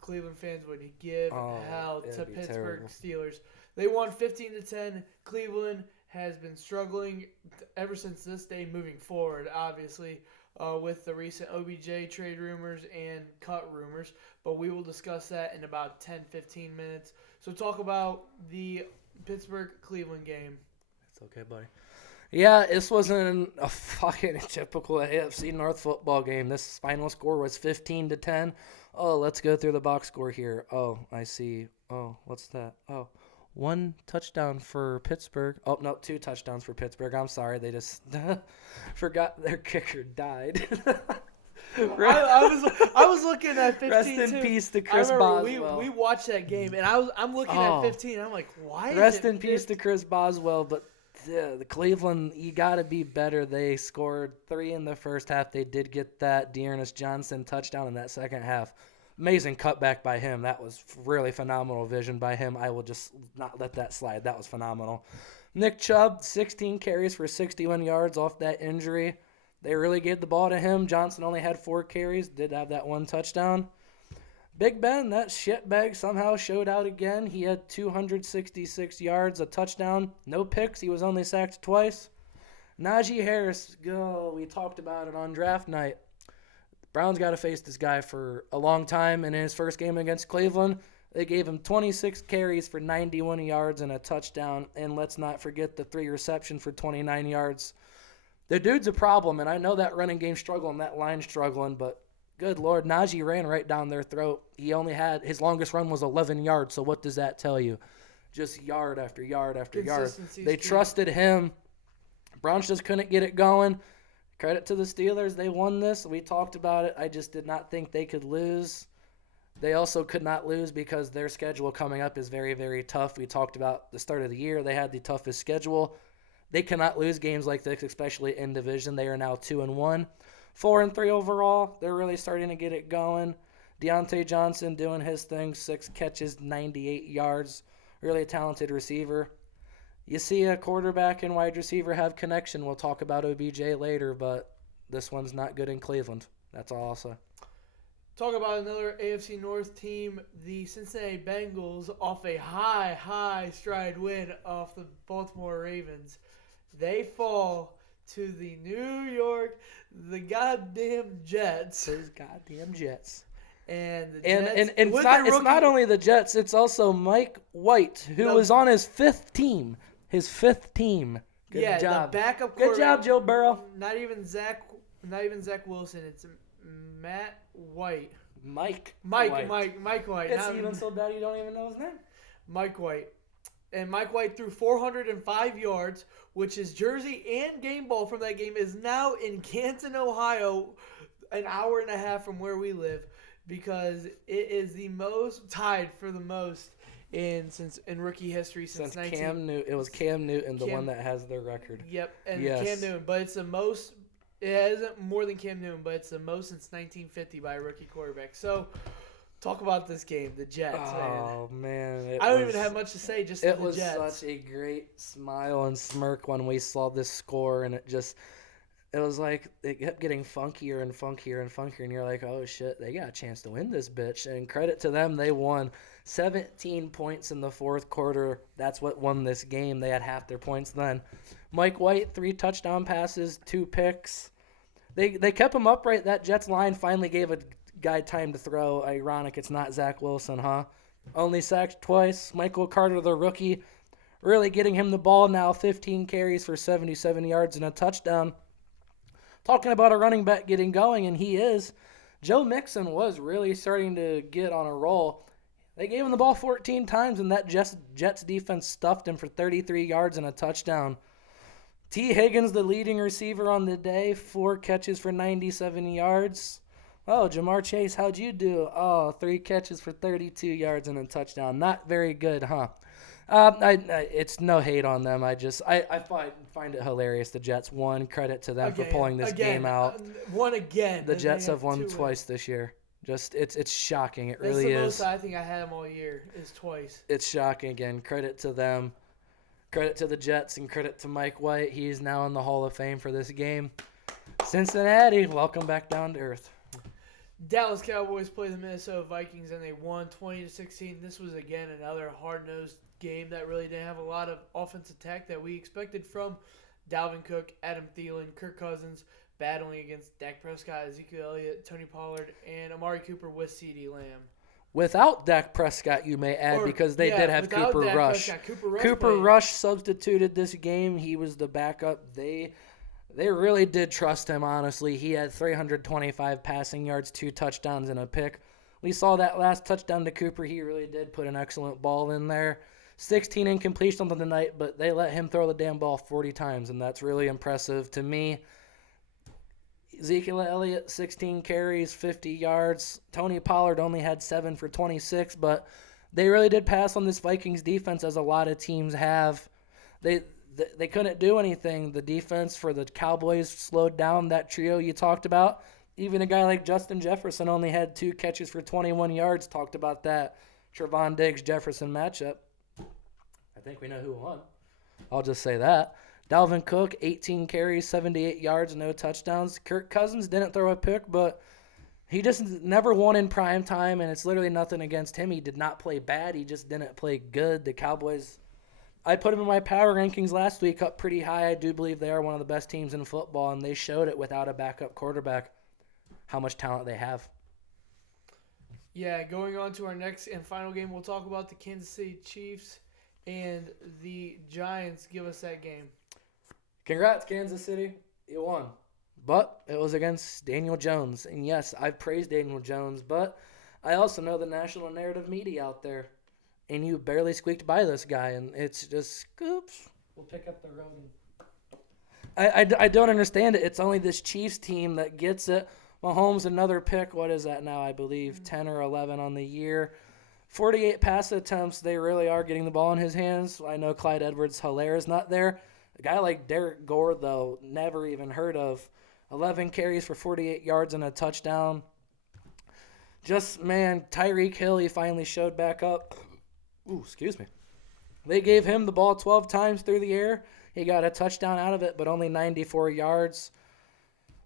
Cleveland fans would give hell to Pittsburgh Steelers. They won 15-10. Cleveland has been struggling ever since this day moving forward, obviously, with the recent OBJ trade rumors and cut rumors. But we will discuss that in about 10-15 minutes. So talk about the Pittsburgh-Cleveland game. It's okay, buddy. Yeah, this wasn't a fucking typical AFC North football game. This final score was 15-10. Oh, let's go through the box score here. Oh, I see. Oh, what's that? Oh, 1 touchdown for Pittsburgh. Oh, no, 2 touchdowns for Pittsburgh. I'm sorry. They just forgot their kicker died. I was looking at 15. Rest in peace to Chris Boswell. We watched that game, and I'm looking at 15. I'm like, why? Rest in peace to Chris Boswell. But the Cleveland, you got to be better. They scored 3 in the first half. They did get that Dearness Johnson touchdown in that second half. Amazing cutback by him. That was really phenomenal vision by him. I will just not let that slide. That was phenomenal. Nick Chubb, 16 carries for 61 yards off that injury. They really gave the ball to him. Johnson only had 4 carries, did have that 1 touchdown. Big Ben, that shitbag, somehow showed out again. He had 266 yards, a touchdown, no picks. He was only sacked twice. Najee Harris, we talked about it on draft night. Browns got to face this guy for a long time, and in his first game against Cleveland, they gave him 26 carries for 91 yards and a touchdown, and let's not forget the 3 reception for 29 yards. The dude's a problem, and I know that running game's struggling, that line's struggling, but good Lord, Najee ran right down their throat. He only had, his longest run was 11 yards, so what does that tell you? Just yard after yard after yard. They trusted him. Browns just couldn't get it going. Credit to the Steelers. They won this. We talked about it. I just did not think they could lose. They also could not lose because their schedule coming up is very, very tough. We talked about the start of the year. They had the toughest schedule. They cannot lose games like this, especially in division. They are now 2-1, 4-3 overall. They're really starting to get it going. Deontay Johnson doing his thing, 6 catches, 98 yards. Really a talented receiver. You see a quarterback and wide receiver have connection. We'll talk about OBJ later, but this one's not good in Cleveland. That's all I'll say. Talk about another AFC North team, the Cincinnati Bengals, off a high stride win off the Baltimore Ravens. They fall to the the goddamn Jets. Those goddamn Jets. And the Jets, it's not only the Jets, it's also Mike White, who was on his fifth team. His fifth team. Good job. The backup Good job, Joe Burrow. Not even Zach Wilson. It's Matt White. Mike White. It's even so bad you don't even know his name. Mike White. And Mike White threw 405 yards, which his jersey and game ball from that game is now in Canton, Ohio, an hour and a half from where we live, because it is the most tied for the most in rookie history since Cam Newton. It was Cam Newton, the one that has their record. Yep, and yes. Cam Newton, but it's the most. It isn't more than Cam Newton, but it's the most since 1950 by a rookie quarterback. So, talk about this game, the Jets. Oh man, I don't even have much to say. Just the Jets. It was such a great smile and smirk when we saw this score, and it was like it kept getting funkier and funkier and funkier, and you're like, oh shit, they got a chance to win this bitch. And credit to them, they won 17 points in the fourth quarter. That's what won this game. They had half their points then. Mike White, 3 touchdown passes, 2 picks. They kept him upright. That Jets line finally gave a guy time to throw. Ironic, it's not Zach Wilson, huh? Only sacked twice. Michael Carter, the rookie, really getting him the ball now. 15 carries for 77 yards and a touchdown. Talking about a running back getting going, and he is. Joe Mixon was really starting to get on a roll. They gave him the ball 14 times, and that Jets defense stuffed him for 33 yards and a touchdown. T. Higgins, the leading receiver on the day, 4 catches for 97 yards. Oh, Jamar Chase, how'd you do? Oh, 3 catches for 32 yards and a touchdown. Not very good, huh? It's no hate on them. I find it hilarious. The Jets won. Credit to them for pulling this game out. Won again. The Jets have won twice this year. It's shocking. It really is. That's the most I think I had them all year is twice. It's shocking again. Credit to them. Credit to the Jets and credit to Mike White. He's now in the Hall of Fame for this game. Cincinnati, welcome back down to earth. Dallas Cowboys played the Minnesota Vikings and they won 20-16. This was again another hard-nosed game that really didn't have a lot of offensive attack that we expected from Dalvin Cook, Adam Thielen, Kirk Cousins battling against Dak Prescott, Ezekiel Elliott, Tony Pollard, and Amari Cooper with CeeDee Lamb. Without Dak Prescott, you may add, because they did have Cooper Rush. Cooper Rush substituted this game. He was the backup. They really did trust him, honestly. He had 325 passing yards, 2 touchdowns, and a pick. We saw that last touchdown to Cooper. He really did put an excellent ball in there. 16 incompletions on the night, but they let him throw the damn ball 40 times, and that's really impressive to me. Ezekiel Elliott, 16 carries, 50 yards. Tony Pollard only had 7 for 26, but they really did pass on this Vikings defense, as a lot of teams have. They couldn't do anything. The defense for the Cowboys slowed down that trio you talked about. Even a guy like Justin Jefferson only had 2 catches for 21 yards. Talked about that Trevon Diggs-Jefferson matchup. I think we know who won. I'll just say that. Dalvin Cook, 18 carries, 78 yards, no touchdowns. Kirk Cousins didn't throw a pick, but he just never won in prime time, and it's literally nothing against him. He did not play bad. He just didn't play good. The Cowboys, I put them in my power rankings last week up pretty high. I do believe they are one of the best teams in football, and they showed it without a backup quarterback how much talent they have. Yeah, going on to our next and final game, we'll talk about the Kansas City Chiefs and the Giants. Give us that game. Congrats, Kansas City. You won. But it was against Daniel Jones. And yes, I've praised Daniel Jones, but I also know the national narrative media out there. And you barely squeaked by this guy, and it's just scoops. We'll pick up the road. I don't understand it. It's only this Chiefs team that gets it. Mahomes, another pick. What is that now, I believe? 10 or 11 on the year. 48 pass attempts. They really are getting the ball in his hands. I know Clyde Edwards-Helaire is not there. A guy like Derek Gore, though, never even heard of. 11 carries for 48 yards and a touchdown. Just, man, Tyreek Hill, he finally showed back up. Ooh, excuse me. They gave him the ball 12 times through the air. He got a touchdown out of it, but only 94 yards.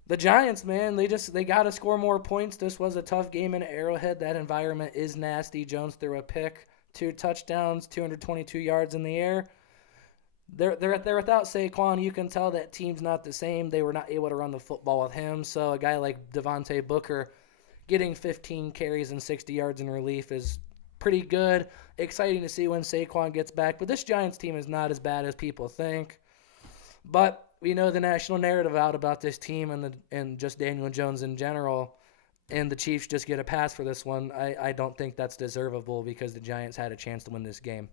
The Giants, man, they got to score more points. This was a tough game in Arrowhead. That environment is nasty. Jones threw a pick, 2 touchdowns, 222 yards in the air. They're without Saquon. You can tell that team's not the same. They were not able to run the football with him. So a guy like Devontae Booker getting 15 carries and 60 yards in relief is pretty good. Exciting to see when Saquon gets back. But this Giants team is not as bad as people think. But we know the national narrative out about this team and just Daniel Jones in general. And the Chiefs just get a pass for this one. I don't think that's deservable because the Giants had a chance to win this game.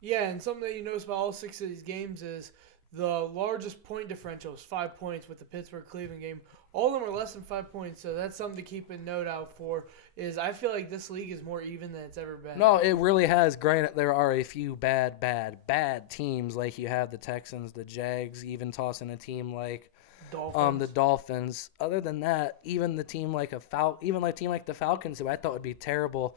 Yeah, and something that you notice about all 6 of these games is the largest point differential is 5 points with the Pittsburgh-Cleveland game. All of them are less than 5 points, so that's something to keep a note out for. Is I feel like this league is more even than it's ever been. No, it really has. Granted, there are a few bad teams. Like you have the Texans, the Jags, even tossing a team like the Dolphins. Other than that, even the team like the Falcons, who I thought would be terrible,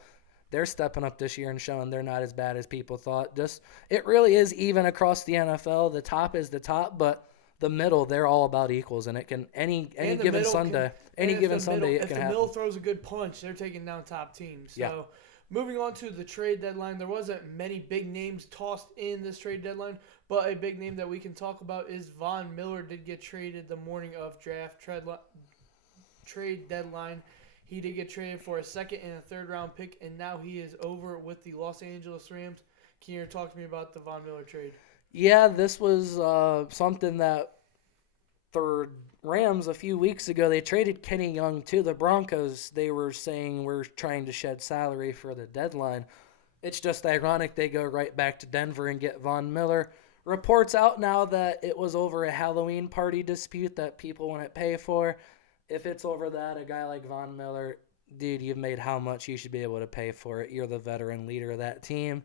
they're stepping up this year and showing they're not as bad as people thought. Just it really is even across the NFL. The top is the top, but the middle, they're all about equals, and it can any given Sunday it can happen. If the middle throws a good punch, they're taking down top teams. So, moving on to the trade deadline, there wasn't many big names tossed in this trade deadline, but a big name that we can talk about is Von Miller did get traded the morning of trade deadline. He did get traded for a second and a third round pick, and now he is over with the Los Angeles Rams. Can you talk to me about the Von Miller trade? Yeah, this was something that the Rams a few weeks ago, they traded Kenny Young to the Broncos. They were saying we're trying to shed salary for the deadline. It's just ironic they go right back to Denver and get Von Miller. Reports out now that it was over a Halloween party dispute that people wouldn't pay for. If it's over that, a guy like Von Miller, dude, you've made how much you should be able to pay for it. You're the veteran leader of that team.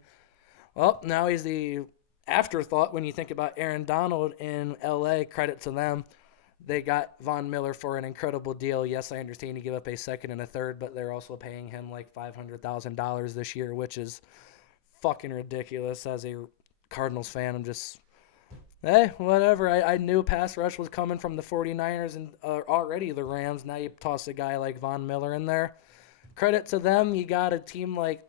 Well, now he's the afterthought when you think about Aaron Donald in L.A. Credit to them. They got Von Miller for an incredible deal. Yes, I understand you give up a second and a third, but they're also paying him like $500,000 this year, which is fucking ridiculous. As a Cardinals fan, I'm just, whatever. I knew pass rush was coming from the 49ers and already the Rams. Now you toss a guy like Von Miller in there. Credit to them. You got a team like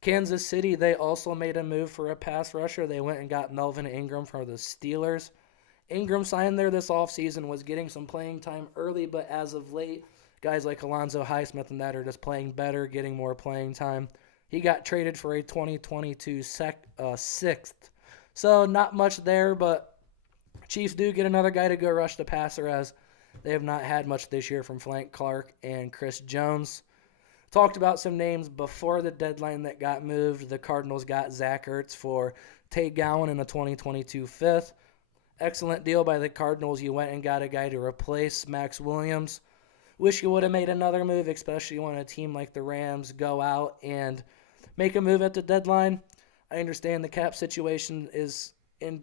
Kansas City, they also made a move for a pass rusher. They went and got Melvin Ingram for the Steelers. Ingram signed there this offseason, was getting some playing time early, but as of late, guys like Alonzo Highsmith and that are just playing better, getting more playing time. He got traded for a 2022 sixth. So not much there, but Chiefs do get another guy to go rush the passer, as they have not had much this year from Frank Clark and Chris Jones. Talked about some names before the deadline that got moved. The Cardinals got Zach Ertz for Tay Gowan in a 2022 fifth. Excellent deal by the Cardinals. You went and got a guy to replace Max Williams. Wish you would have made another move, especially when a team like the Rams go out and make a move at the deadline. I understand the cap situation is in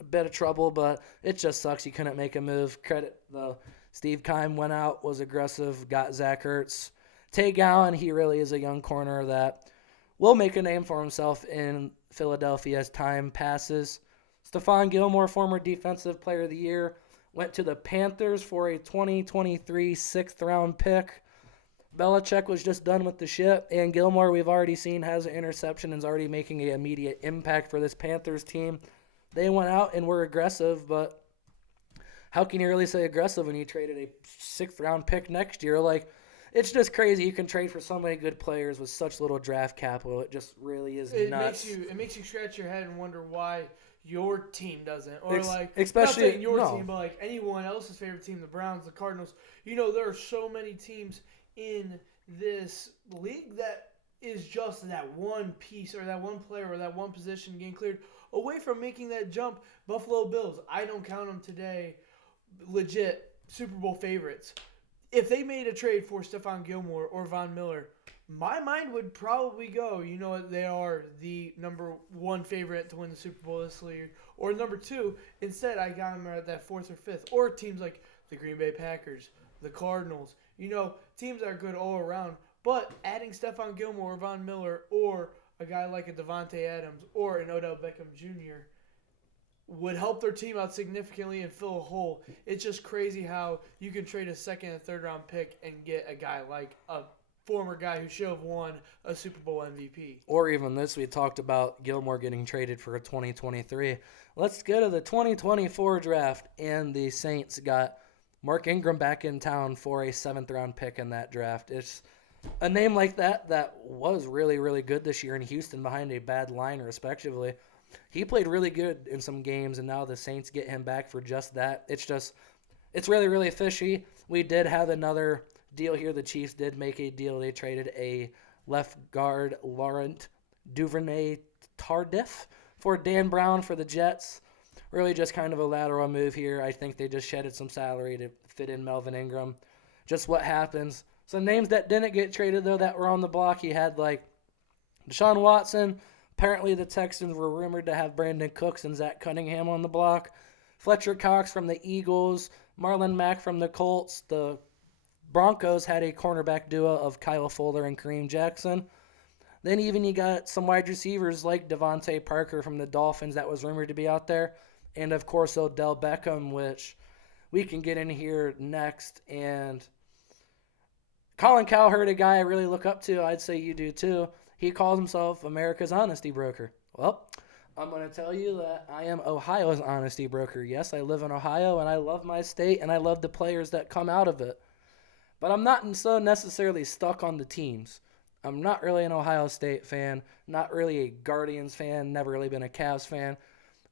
a bit of trouble, but it just sucks you couldn't make a move. Credit the Steve Keim went out, was aggressive, got Zach Ertz. Tay Gowan, he really is a young corner that will make a name for himself in Philadelphia as time passes. Stephon Gilmore, former Defensive Player of the Year, went to the Panthers for a 2023 sixth-round pick. Belichick was just done with the ship, and Gilmore, we've already seen, has an interception and is already making an immediate impact for this Panthers team. They went out and were aggressive, but how can you really say aggressive when you traded a sixth-round pick next year? It's just crazy. You can trade for so many good players with such little draft capital. It just really is nuts. It makes you scratch your head and wonder why your team doesn't, or especially not saying your team, but like anyone else's favorite team, the Browns, the Cardinals. There are so many teams in this league that is just that one piece or that one player or that one position getting cleared away from making that jump. Buffalo Bills, I don't count them today legit Super Bowl favorites. If they made a trade for Stephon Gilmore or Von Miller, My mind would probably go, you know what, they are the number one favorite to win the Super Bowl this year. Or number two, instead I got them at that fourth or fifth. Or teams like the Green Bay Packers, the Cardinals. You know, teams that are good all around. But adding Stephon Gilmore or Von Miller or a guy like a Devontae Adams or an Odell Beckham Jr. would help their team out significantly and fill a hole. It's just crazy how you can trade a second and third round pick and get a guy like a former guy who should have won a Super Bowl MVP. Or even this, we talked about Gilmore getting traded for a 2023. Let's go to the 2024 draft, and the Saints got Mark Ingram back in town for a 7th-round pick in that draft. It's a name like that was really, really good this year in Houston behind a bad line, respectively. He played really good in some games, and now the Saints get him back for just that. It's really, really fishy. We did have another deal here. The Chiefs did make a deal. They traded a left guard, Laurent Duvernay-Tardif, for Dan Brown for the Jets. Really just kind of a lateral move here. I think they just shedded some salary to fit in Melvin Ingram. Just what happens. Some names that didn't get traded, though, that were on the block. He had, like, Deshaun Watson. Apparently the Texans were rumored to have Brandon Cooks and Zach Cunningham on the block. Fletcher Cox from the Eagles. Marlon Mack from the Colts. The Broncos had a cornerback duo of Kyle Fuller and Kareem Jackson. Then even you got some wide receivers like Devontae Parker from the Dolphins that was rumored to be out there. And, of course, Odell Beckham, which we can get in here next. And Colin Cowherd, a guy I really look up to, I'd say you do too. He calls himself America's honesty broker. Well, I'm going to tell you that I am Ohio's honesty broker. Yes, I live in Ohio, and I love my state, and I love the players that come out of it. But I'm not so necessarily stuck on the teams. I'm not really an Ohio State fan, not really a Guardians fan, never really been a Cavs fan.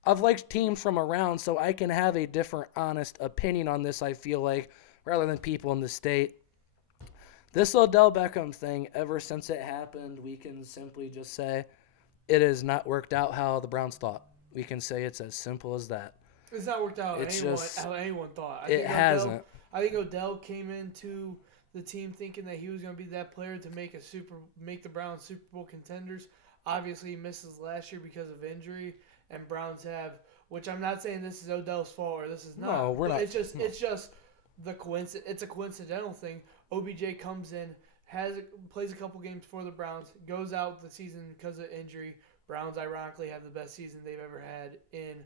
I've liked teams from around, so I can have a different, honest opinion on this, I feel like, rather than people in the state. This Odell Beckham thing, ever since it happened, we can simply just say it has not worked out how the Browns thought. We can say it's as simple as that. It's not worked out how anyone thought. It hasn't. I think Odell came into the team thinking that he was going to be that player to make the Browns Super Bowl contenders. Obviously, he misses last year because of injury, and Browns have, which I'm not saying this is Odell's fault or this is not. No, we're not. It's just it's a coincidental thing. OBJ comes in, plays a couple games for the Browns, goes out the season because of injury. Browns, ironically, have the best season they've ever had in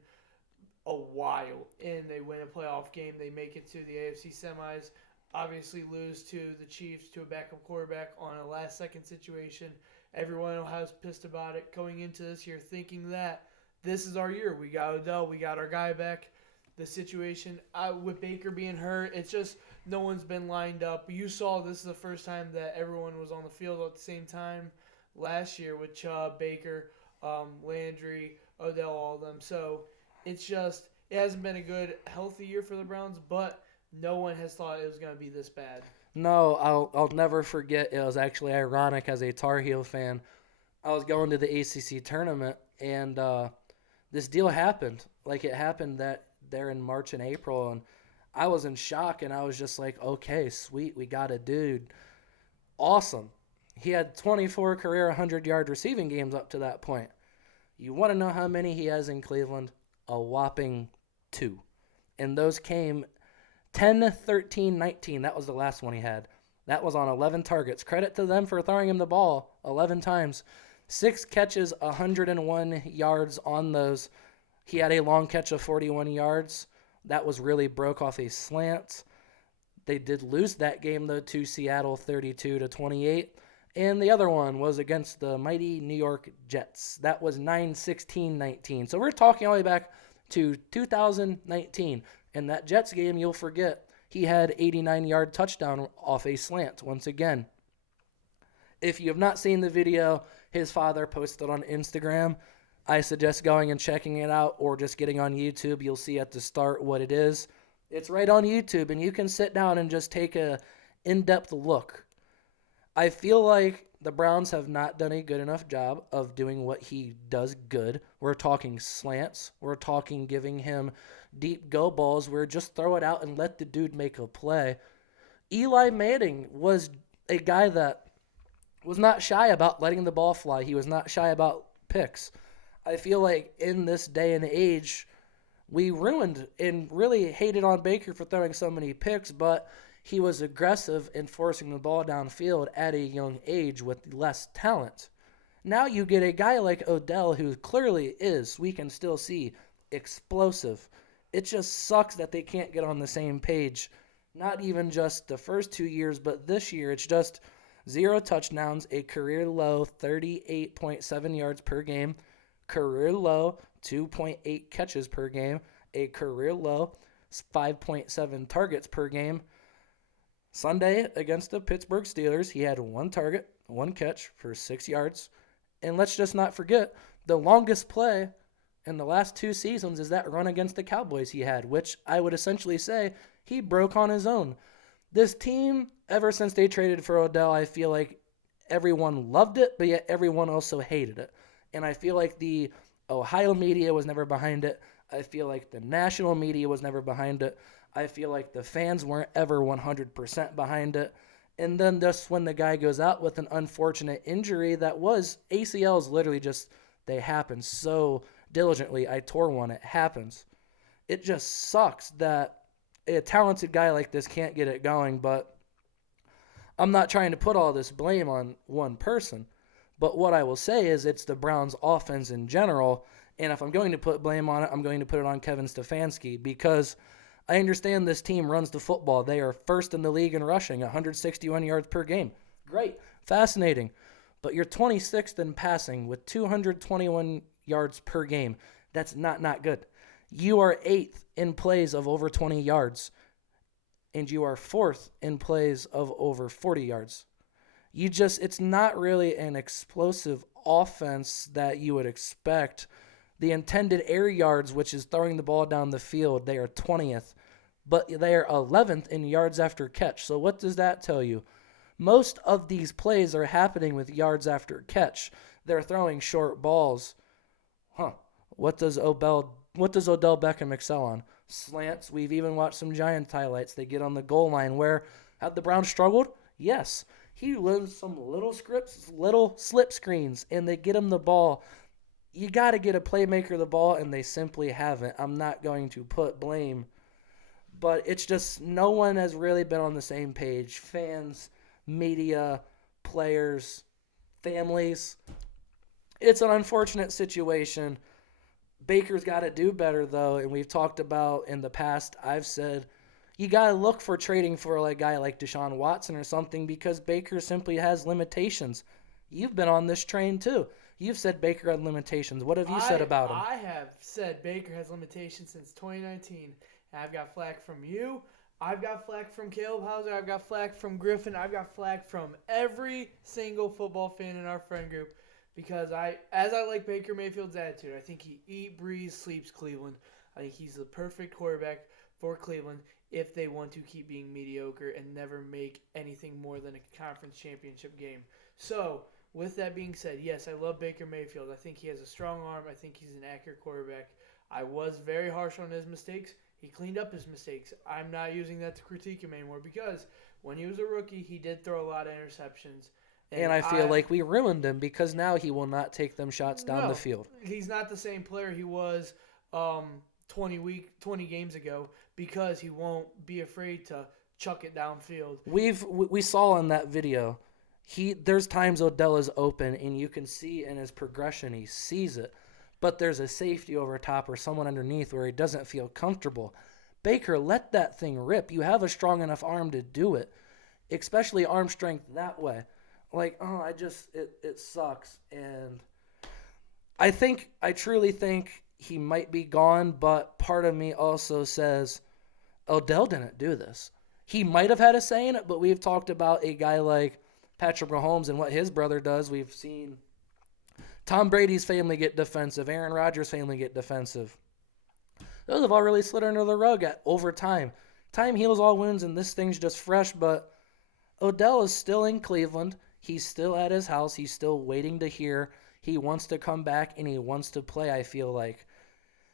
a while. And they win a playoff game. They make it to the AFC semis. Obviously lose to the Chiefs to a backup quarterback on a last-second situation. Everyone in Ohio's pissed about it going into this year, thinking that this is our year. We got Odell. We got our guy back. The situation with Baker being hurt, it's just no one's been lined up. You saw this is the first time that everyone was on the field at the same time last year with Chubb, Baker, Landry, Odell, all of them. So it hasn't been a good, healthy year for the Browns, but no one has thought it was going to be this bad. No, I'll never forget. It was actually ironic as a Tar Heel fan. I was going to the ACC tournament, and this deal happened. Like, it happened there in March and April, and I was in shock, and I was just like, okay, sweet, we got a dude. Awesome. He had 24 career 100-yard receiving games up to that point. You want to know how many he has in Cleveland? A whopping 2. And those came 10, 13, 19. That was the last one he had. That was on 11 targets. Credit to them for throwing him the ball 11 times. 6 catches, 101 yards on those. He had a long catch of 41 yards. That was really broke off a slant. They did lose that game, though, to Seattle 32-28. And the other one was against the mighty New York Jets. That was 9-16-19. So we're talking all the way back to 2019. And that Jets game, you'll forget, he had 89-yard touchdown off a slant once again. If you have not seen the video, his father posted on Instagram. I suggest going and checking it out or just getting on YouTube. You'll see at the start what it is. It's right on YouTube, and you can sit down and just take a in-depth look. I feel like the Browns have not done a good enough job of doing what he does good. We're talking slants. We're talking giving him deep go balls where just throw it out and let the dude make a play. Eli Manning was a guy that was not shy about letting the ball fly. He was not shy about picks. I feel like in this day and age, we ruined and really hated on Baker for throwing so many picks, but he was aggressive in forcing the ball downfield at a young age with less talent. Now you get a guy like Odell who clearly is, we can still see, explosive. It just sucks that they can't get on the same page. Not even just the first 2 years, but this year it's just 0 touchdowns, a career low 38.7 yards per game, career low 2.8 catches per game, a career low 5.7 targets per game. Sunday against the Pittsburgh Steelers, he had 1 target, 1 catch for 6 yards. And let's just not forget, the longest play in the last 2 seasons is that run against the Cowboys he had, which I would essentially say he broke on his own. This team, ever since they traded for Odell, I feel like everyone loved it, but yet everyone also hated it. And I feel like the Ohio media was never behind it. I feel like the national media was never behind it. I feel like the fans weren't ever 100% behind it. And then just when the guy goes out with an unfortunate injury that was ACLs, literally just, they happen so diligently. I tore one. It happens. It just sucks that a talented guy like this can't get it going, but I'm not trying to put all this blame on one person. But what I will say is it's the Browns' offense in general, and if I'm going to put blame on it, I'm going to put it on Kevin Stefanski, because I understand this team runs the football. They are first in the league in rushing, 161 yards per game. Great. Fascinating. But you're 26th in passing with 221 yards per game. That's not good. You are 8th in plays of over 20 yards, and you are 4th in plays of over 40 yards. It's not really an explosive offense that you would expect. The intended air yards, which is throwing the ball down the field, they are 20th, but they are 11th in yards after catch. So what does that tell you? Most of these plays are happening with yards after catch. They're throwing short balls. What does Odell Beckham excel on? Slants. We've even watched some Giants highlights. They get on the goal line where, have the Browns struggled? Yes. He learns some little slip screens, and they get him the ball. You got to get a playmaker the ball, and they simply haven't. I'm not going to put blame, but it's just no one has really been on the same page. Fans, media, players, families. It's an unfortunate situation. Baker's got to do better, though, and we've talked about in the past, I've said, you got to look for trading for a guy like Deshaun Watson or something, because Baker simply has limitations. You've been on this train, too. You've said Baker had limitations. What have you said about him? I have said Baker has limitations since 2019. I've got flack from you. I've got flack from Caleb Hauser. I've got flack from Griffin. I've got flack from every single football fan in our friend group, because I like Baker Mayfield's attitude. I think he eat, breathes, sleeps Cleveland. I think he's the perfect quarterback for Cleveland if they want to keep being mediocre and never make anything more than a conference championship game. So, with that being said, yes, I love Baker Mayfield. I think he has a strong arm. I think he's an accurate quarterback. I was very harsh on his mistakes. He cleaned up his mistakes. I'm not using that to critique him anymore, because when he was a rookie, he did throw a lot of interceptions. And I feel like we ruined him, because now he will not take them shots down the field. He's not the same player he was 20 games ago, because he won't be afraid to chuck it downfield. We saw in that video, there's times Odell is open, and you can see in his progression he sees it, but there's a safety over top or someone underneath where he doesn't feel comfortable. Baker, let that thing rip. You have a strong enough arm to do it, especially arm strength that way. It sucks. And I truly think he might be gone, but part of me also says Odell didn't do this. He might have had a say in it, but we've talked about a guy like Patrick Mahomes and what his brother does. We've seen Tom Brady's family get defensive, Aaron Rodgers' family get defensive. Those have all really slid under the rug over time. Time heals all wounds, and this thing's just fresh, but Odell is still in Cleveland. He's still at his house. He's still waiting to hear. He wants to come back, and he wants to play, I feel like.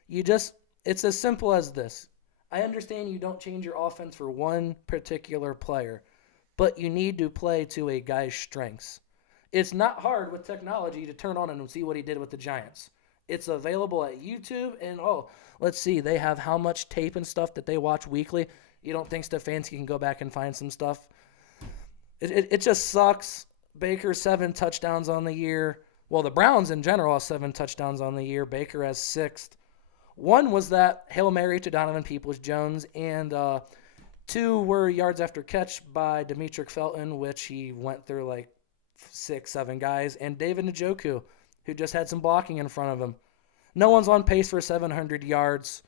It's as simple as this. I understand you don't change your offense for one particular player, but you need to play to a guy's strengths. It's not hard with technology to turn on and see what he did with the Giants. It's available at YouTube, and let's see, they have how much tape and stuff that they watch weekly. You don't think Stefanski can go back and find some stuff? It just sucks. Baker 7 touchdowns on the year. Well, the Browns in general have 7 touchdowns on the year. Baker has 6. One was that Hail Mary to Donovan Peoples-Jones, and 2 were yards after catch by Demetric Felton, which he went through like 6, 7 guys, and David Njoku, who just had some blocking in front of him. No one's on pace for 700 yards.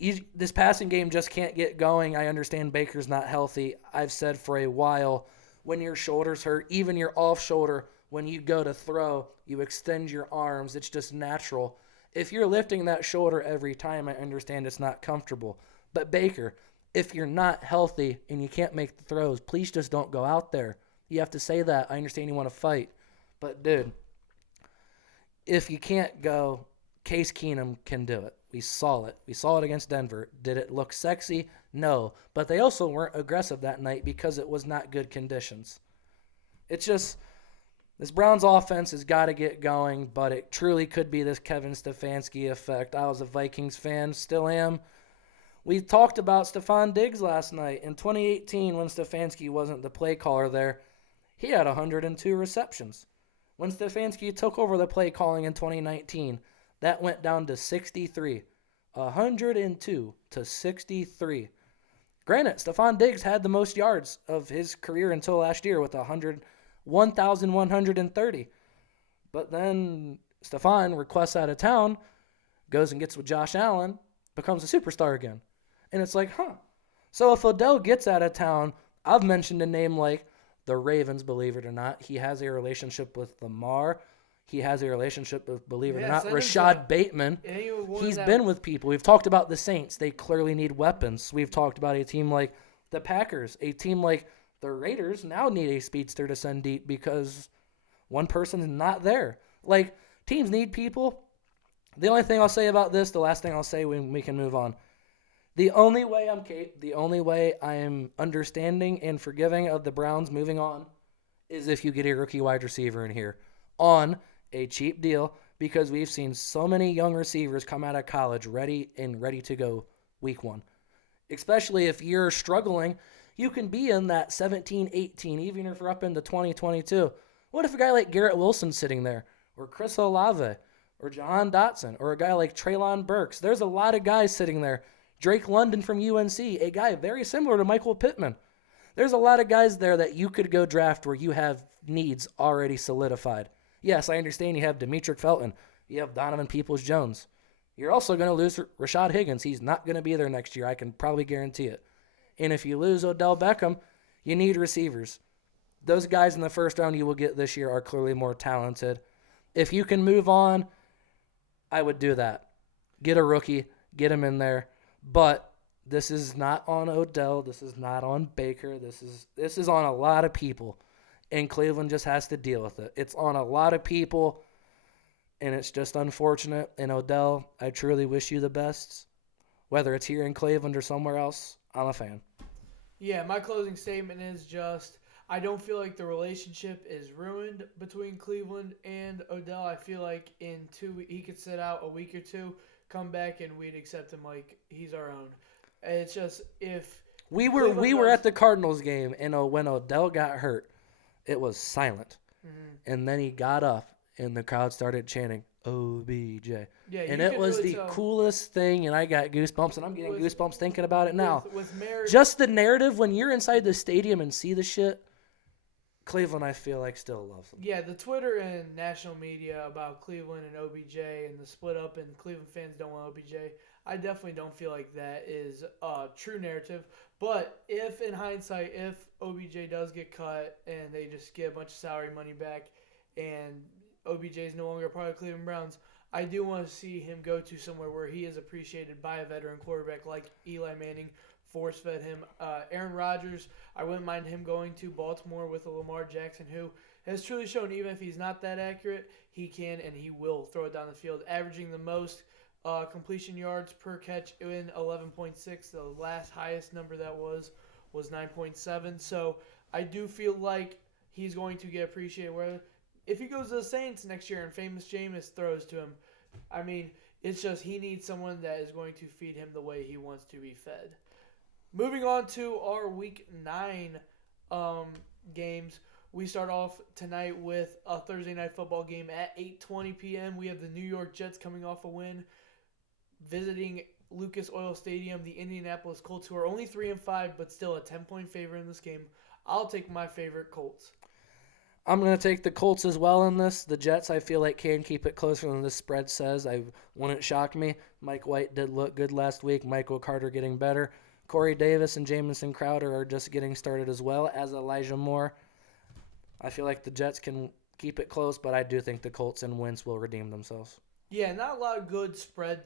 This passing game just can't get going. I understand Baker's not healthy. I've said for a while, when your shoulder's hurt, even your off shoulder, when you go to throw, you extend your arms. It's just natural. If you're lifting that shoulder every time, I understand it's not comfortable. But Baker, if you're not healthy and you can't make the throws, please just don't go out there. You have to say that. I understand you want to fight. But, dude, if you can't go, Case Keenum can do it. We saw it. We saw it against Denver. Did it look sexy? No. But they also weren't aggressive that night because it was not good conditions. It's just, this Browns offense has got to get going, but it truly could be this Kevin Stefanski effect. I was a Vikings fan, still am. We talked about Stephon Diggs last night. In 2018, when Stefanski wasn't the play caller there, he had 102 receptions. When Stefanski took over the play calling in 2019, that went down to 63. 102 to 63. Granted, Stephon Diggs had the most yards of his career until last year with 1,130. But then Stephon requests out of town, goes and gets with Josh Allen, becomes a superstar again. And it's like, So if Odell gets out of town, I've mentioned a name like the Ravens, believe it or not. He has a relationship with Lamar. He has a relationship with, believe it or not, Rashad Bateman. He's been with people. We've talked about the Saints. They clearly need weapons. We've talked about a team like the Packers. A team like the Raiders now need a speedster to send deep because one person is not there. Like, teams need people. The only thing I'll say about this, the last thing I'll say when we can move on, the only way I am understanding and forgiving of the Browns moving on is if you get a rookie wide receiver in here on a cheap deal, because we've seen so many young receivers come out of college ready to go week 1. Especially if you're struggling, you can be in that 17, 18, even if you're up into 2022. What if a guy like Garrett Wilson's sitting there, or Chris Olave, or Jahan Dotson, or a guy like Treylon Burks? There's a lot of guys sitting there. Drake London from UNC, a guy very similar to Michael Pittman. There's a lot of guys there that you could go draft where you have needs already solidified. Yes, I understand you have Demetric Felton. You have Donovan Peoples-Jones. You're also going to lose Rashad Higgins. He's not going to be there next year. I can probably guarantee it. And if you lose Odell Beckham, you need receivers. Those guys in the first round you will get this year are clearly more talented. If you can move on, I would do that. Get a rookie. Get him in there. But this is not on Odell. This is not on Baker. This is on a lot of people. And Cleveland just has to deal with it. It's on a lot of people, and it's just unfortunate. And Odell, I truly wish you the best. Whether it's here in Cleveland or somewhere else, I'm a fan. Yeah, my closing statement is just, I don't feel like the relationship is ruined between Cleveland and Odell. I feel like in 2 weeks, he could sit out a week or two, come back, and we'd accept him like he's our own. And it's just, if we were at the Cardinals game, and when Odell got hurt, it was silent. Mm-hmm. And then he got up, and the crowd started chanting, OBJ. Yeah, and it was really the coolest thing, and I got goosebumps, and I'm getting goosebumps thinking about it now. Just the narrative, when you're inside the stadium and see the shit, Cleveland, I feel like, still loves them. Yeah, the Twitter and national media about Cleveland and OBJ and the split up and Cleveland fans don't want OBJ, I definitely don't feel like that is a true narrative. But if, in hindsight, if OBJ does get cut and they just get a bunch of salary money back and OBJ is no longer a part of Cleveland Browns, I do want to see him go to somewhere where he is appreciated by a veteran quarterback like Eli Manning, force-fed him. Aaron Rodgers, I wouldn't mind him going to Baltimore with a Lamar Jackson who has truly shown even if he's not that accurate, he can and he will throw it down the field, averaging the most completion yards per catch in 11.6. The last highest number that was 9.7. So I do feel like he's going to get appreciated. Where if he goes to the Saints next year and famous Jameis throws to him, I mean, it's just he needs someone that is going to feed him the way he wants to be fed. Moving on to our Week 9 games. We start off tonight with a Thursday night football game at 8:20 p.m. We have the New York Jets coming off a win, visiting Lucas Oil Stadium. The Indianapolis Colts, who are only 3-5, but still a 10-point favorite in this game. I'll take my favorite Colts. I'm going to take the Colts as well in this. The Jets, I feel like, can keep it closer than this spread says. I wouldn't shock me. Mike White did look good last week. Michael Carter getting better. Corey Davis and Jamison Crowder are just getting started as well as Elijah Moore. I feel like the Jets can keep it close, but I do think the Colts and Wentz will redeem themselves. Yeah, not a lot of good spread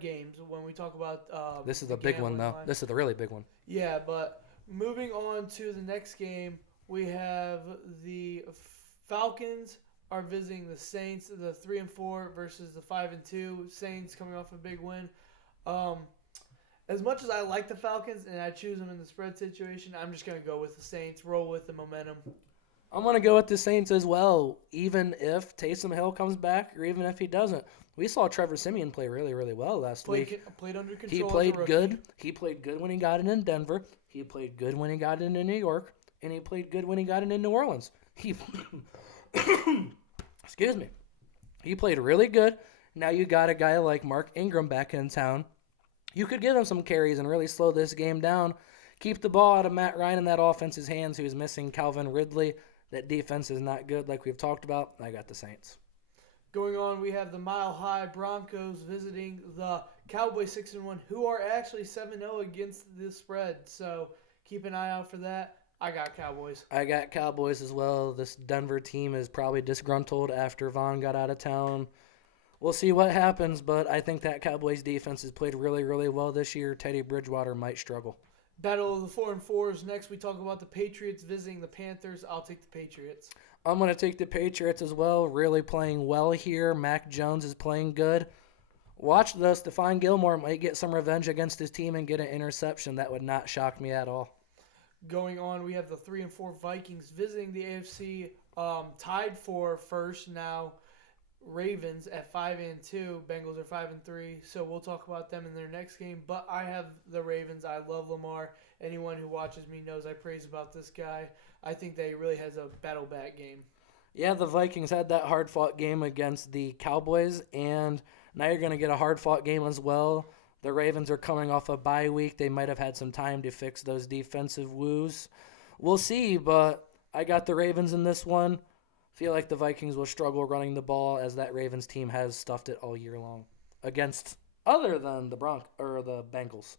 games when we talk about this is the big one, though. This is the really big one. Yeah, but moving on to the next game, we have the Falcons are visiting the Saints, the 3-4 versus the 5-2. Saints coming off a big win. As much as I like the Falcons and I choose them in the spread situation, I'm just going to go with the Saints, roll with the momentum. I'm going to go with the Saints as well, even if Taysom Hill comes back or even if he doesn't. We saw Trevor Siemian play really, really well last week. Played under control. He played good. He played good when he got it in Denver. He played good when he got it into New York. And he played good when he got it in New Orleans. Excuse me. He played really good. Now you got a guy like Mark Ingram back in town. You could give him some carries and really slow this game down. Keep the ball out of Matt Ryan in that offense's hands, who's missing Calvin Ridley. That defense is not good like we've talked about. I got the Saints. Going on, we have the Mile High Broncos visiting the Cowboys 6-1, who are actually 7-0 against the spread. So keep an eye out for that. I got Cowboys. I got Cowboys as well. This Denver team is probably disgruntled after Vaughn got out of town. We'll see what happens, but I think that Cowboys defense has played really, really well this year. Teddy Bridgewater might struggle. Battle of the 4-4s. Next, we talk about the Patriots visiting the Panthers. I'll take the Patriots. I'm going to take the Patriots as well. Really playing well here. Mac Jones is playing good. Watch this. Stephon Gilmore might get some revenge against his team and get an interception. That would not shock me at all. Going on, we have the 3-4 Vikings visiting the AFC, tied for first now. Ravens at 5-2. Bengals are 5-3. So we'll talk about them in their next game. But I have the Ravens. I love Lamar. Anyone who watches me knows I praise about this guy. I think that he really has a battle back game. Yeah, the Vikings had that hard-fought game against the Cowboys, and now you're going to get a hard-fought game as well. The Ravens are coming off a bye week. They might have had some time to fix those defensive woes. We'll see, but I got the Ravens in this one. Feel like the Vikings will struggle running the ball as that Ravens team has stuffed it all year long against other than the Bengals.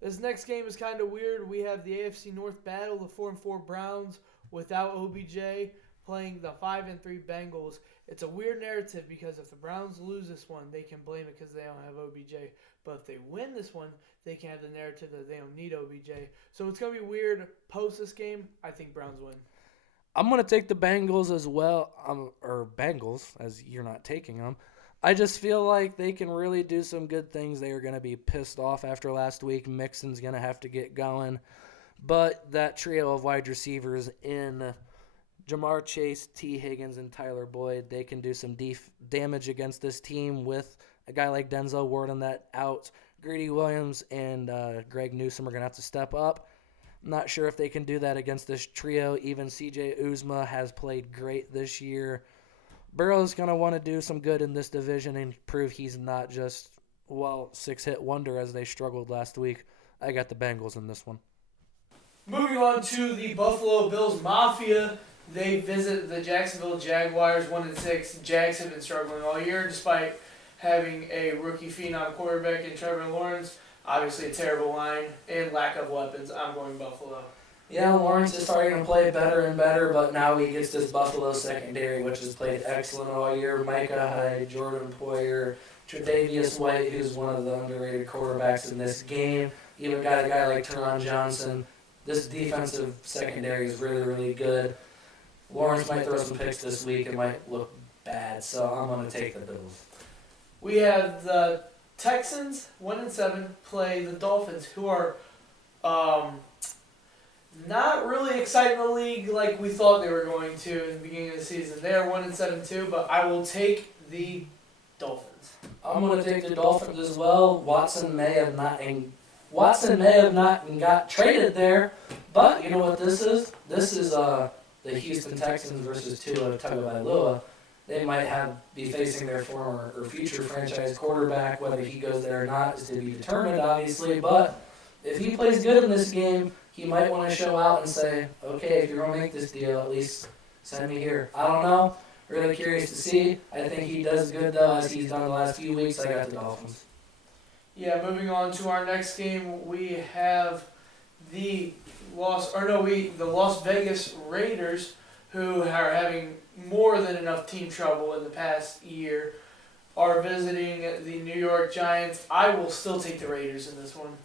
This next game is kind of weird. We have the AFC North battle, the 4-4 Browns without OBJ playing the 5-3 Bengals. It's a weird narrative because if the Browns lose this one, they can blame it because they don't have OBJ. But if they win this one, they can have the narrative that they don't need OBJ. So it's going to be weird post this game. I think Browns win. I'm going to take the Bengals as well, or Bengals, as you're not taking them. I just feel like they can really do some good things. They are going to be pissed off after last week. Mixon's going to have to get going. But that trio of wide receivers in Jamar Chase, T. Higgins, and Tyler Boyd, they can do some damage against this team with a guy like Denzel Ward on that out. Greedy Williams and Greg Newsome are going to have to step up. I'm not sure if they can do that against this trio. Even C.J. Uzomah has played great this year. Burrow's going to want to do some good in this division and prove he's not just, six-hit wonder as they struggled last week. I got the Bengals in this one. Moving on to the Buffalo Bills Mafia. They visit the Jacksonville Jaguars 1-6. Jags have been struggling all year despite having a rookie phenom quarterback in Trevor Lawrence. Obviously a terrible line and lack of weapons. I'm going Buffalo. Yeah, Lawrence is starting to play better and better, but now he gets this Buffalo secondary, which has played excellent all year. Micah Hyde, Jordan Poyer, Tre'Davious White, who's one of the underrated quarterbacks in this game. Even got a guy like Teron Johnson. This defensive secondary is really, really good. Lawrence might throw some picks this week. It might look bad, so I'm going to take the Bills. We have the Texans 1-7 play the Dolphins, who are not really exciting the league like we thought they were going to in the beginning of the season. They are 1-7 too, but I will take the Dolphins. I'm going to take the Dolphins as well. Watson may have not got traded there, but you know what this is? This is the Houston Texans versus Tua Tagovailoa. They might be facing their former or future franchise quarterback. Whether he goes there or not is to be determined, obviously. But if he plays good in this game, he might want to show out and say, okay, if you're going to make this deal, at least send me here. I don't know. Really curious to see. I think he does good, though, as he's done the last few weeks. I got the Dolphins. Yeah, moving on to our next game, we have the Las Vegas Raiders, who are having more than enough team trouble in the past year, are visiting the New York Giants. I will still take the Raiders in this one.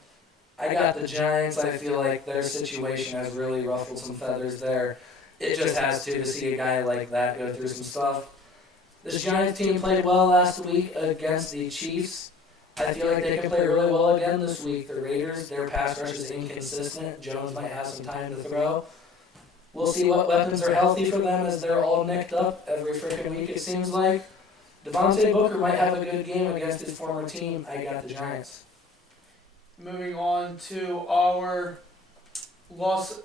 I got the Giants. I feel like their situation has really ruffled some feathers there. It just has to see a guy like that go through some stuff. This Giants team played well last week against the Chiefs. I feel like they can play really well again this week. The Raiders, their pass rush is inconsistent. Jones might have some time to throw. We'll see what weapons are healthy for them as they're all nicked up every freaking week, it seems like. Devontae Booker might have a good game against his former team. I got the Giants. Moving on to our Los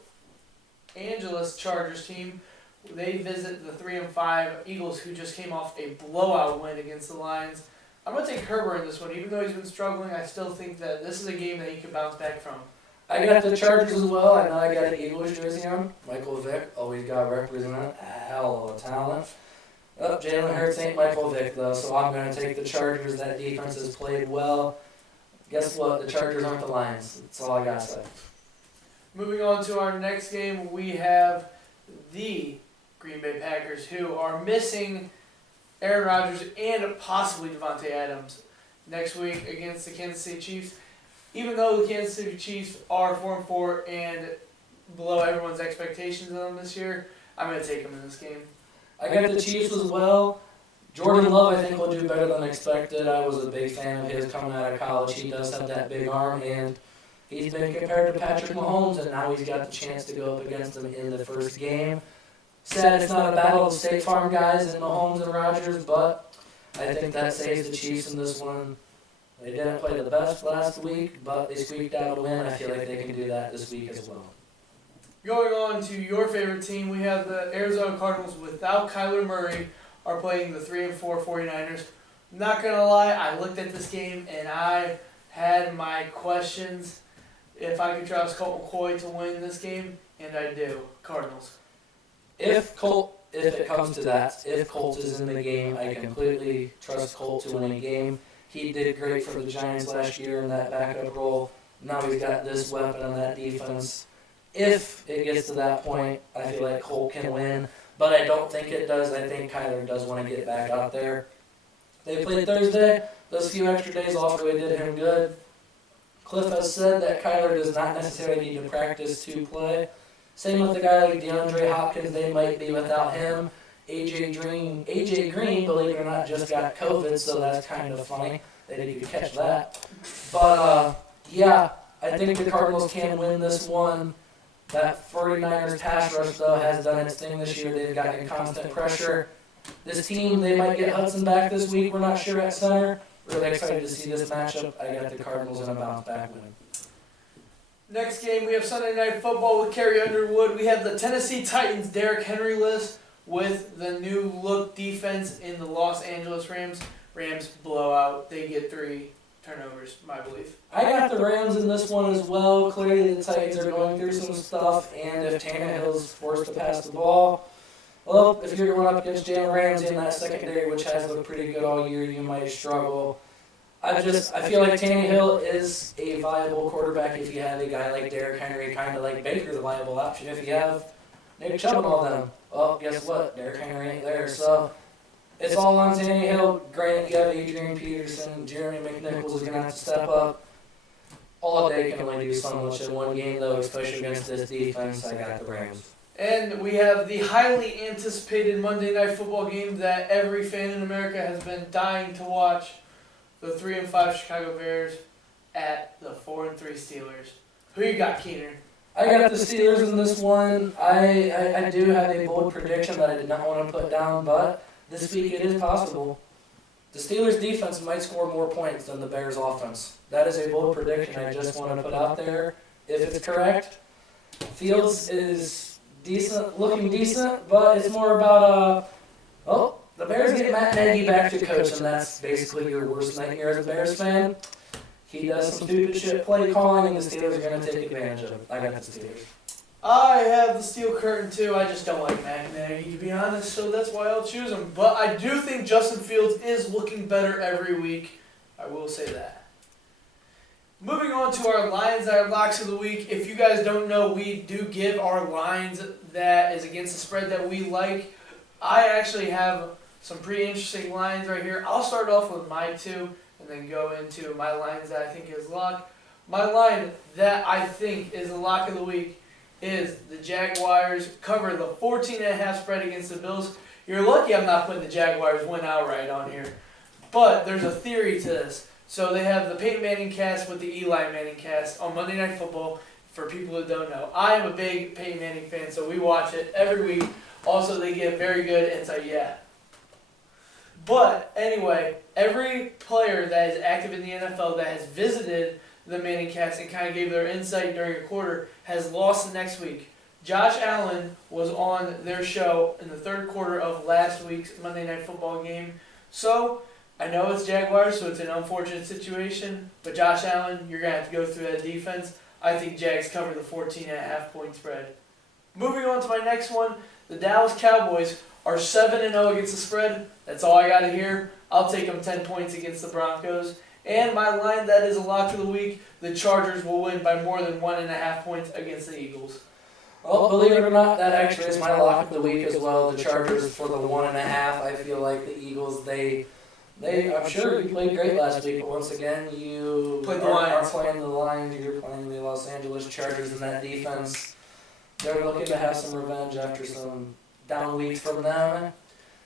Angeles Chargers team. They visit the 3-5 Eagles, who just came off a blowout win against the Lions. I'm going to take Herbert in this one. Even though he's been struggling, I still think that this is a game that he could bounce back from. I got the Chargers as well. I know I got an Eagles jersey on. Michael Vick, always got representing a hell of a talent. Jalen Hurts ain't Michael Vick, though, so I'm going to take the Chargers. That defense has played well. Guess what? The Chargers aren't the Lions. That's all I got to say. Moving on to our next game, we have the Green Bay Packers, who are missing Aaron Rodgers and possibly Devontae Adams next week against the Kansas City Chiefs. Even though the Kansas City Chiefs are 4-4 and below everyone's expectations of them this year, I'm going to take them in this game. I got the Chiefs as well. Jordan Love, I think, will do better than expected. I was a big fan of his coming out of college. He does have that big arm, and he's been compared to Patrick Mahomes, and now he's got the chance to go up against him in the first game. Sad it's not a battle of State Farm guys and Mahomes and Rodgers, but I think that saves the Chiefs in this one. They didn't play the best last week, but they squeaked out a win. I feel like they can do that this week as well. Going on to your favorite team, we have the Arizona Cardinals without Kyler Murray are playing the 3-4 49ers. Not going to lie, I looked at this game and I had my questions if I could trust Colt McCoy to win this game, and I do. Cardinals. If it comes to that, if Colt is in the game, I completely trust Colt to win a game. He did great for the Giants last year in that backup role. Now he's got this weapon on that defense. If it gets to that point, I feel like Colt can win, but I don't think it does. I think Kyler does want to get back out there. They played Thursday. Those few extra days off really did him good. Cliff has said that Kyler does not necessarily need to practice to play. Same with a guy like DeAndre Hopkins. They might be without him. AJ Green, believe it or not, just got COVID, so that's kind of funny that he could catch that. But, yeah, I think the Cardinals can win this one. That 49ers pass rush, though, has done its thing this year. They've gotten constant pressure. This team, they might get Hudson back this week. We're not sure at center. Really excited to see this matchup. I got the Cardinals in a bounce back win. Next game, we have Sunday Night Football with Carrie Underwood. We have the Tennessee Titans, Derrick Henry-less, with the new look defense in the Los Angeles Rams. Rams blowout. They get 3 turnovers, my belief. I got the Rams in this one as well. Clearly the Titans are going through some stuff, and if Tannehill's forced to pass the ball, well, if you're going up against Jalen Ramsey in that secondary, which has looked pretty good all year, you might struggle. I feel like Tannehill is a viable quarterback if you have a guy like Derrick Henry, kind of like Baker's a viable option if you have Nick Chubb and all them. Well, guess what? Derrick Henry ain't there, so it's all on Tannehill. Granted, you have Adrian Peterson, Jeremy McNichols is going to have to step up. All day can only do so much in one game, though, especially against this defense. I got the Rams. And we have the highly anticipated Monday Night Football game that every fan in America has been dying to watch. The 3-5 Chicago Bears at the 4-3 Steelers. Who you got, Keener? I got the Steelers in this one. I do have a bold prediction that I did not want to put down, but this week it is possible. The Steelers defense might score more points than the Bears offense. That is a bold prediction I just want to put out there. If it's correct, Fields is decent, looking decent, but it's more about the Bears get Matt Nagy back to coach, and that's basically your worst nightmare as a Bears fan. He does some stupid shit play calling, and the Steelers are going to take advantage of it. I got the Steelers. I have the steel curtain too. I just don't like Matt Nagy, to be honest, so that's why I'll choose him. But I do think Justin Fields is looking better every week. I will say that. Moving on to our lines, our locks of the week. If you guys don't know, we do give our lines that is against the spread that we like. I actually have some pretty interesting lines right here. I'll start off with my two and then go into my lines that I think is lock. My line that I think is the lock of the week is the Jaguars cover the 14.5 spread against the Bills. You're lucky I'm not putting the Jaguars win outright on here. But there's a theory to this. So they have the Peyton Manning cast with the Eli Manning cast on Monday Night Football. For people who don't know, I am a big Peyton Manning fan, so we watch it every week. Also, they give very good insight, But anyway, every player that is active in the NFL that has visited the Manning cast and kind of gave their insight during a quarter has lost the next week. Josh Allen was on their show in the third quarter of last week's Monday Night Football game. So, I know it's Jaguars, so it's an unfortunate situation, but Josh Allen, you're going to have to go through that defense. I think Jags cover the 14.5 point spread. Moving on to my next one, the Dallas Cowboys are 7-0 against the spread. That's all I got to hear. I'll take them 10 points against the Broncos. And my line that is a lock of the week, the Chargers will win by more than 1.5 points against the Eagles. Well, believe it or not, that actually is my lock of the week as well. The Chargers for the 1.5. I feel like the Eagles, I'm sure you played great last week, but once again, you Played the are Lions. playing the Lions. You're playing the Los Angeles Chargers in that defense. They're looking to have some revenge after some down weeks from them.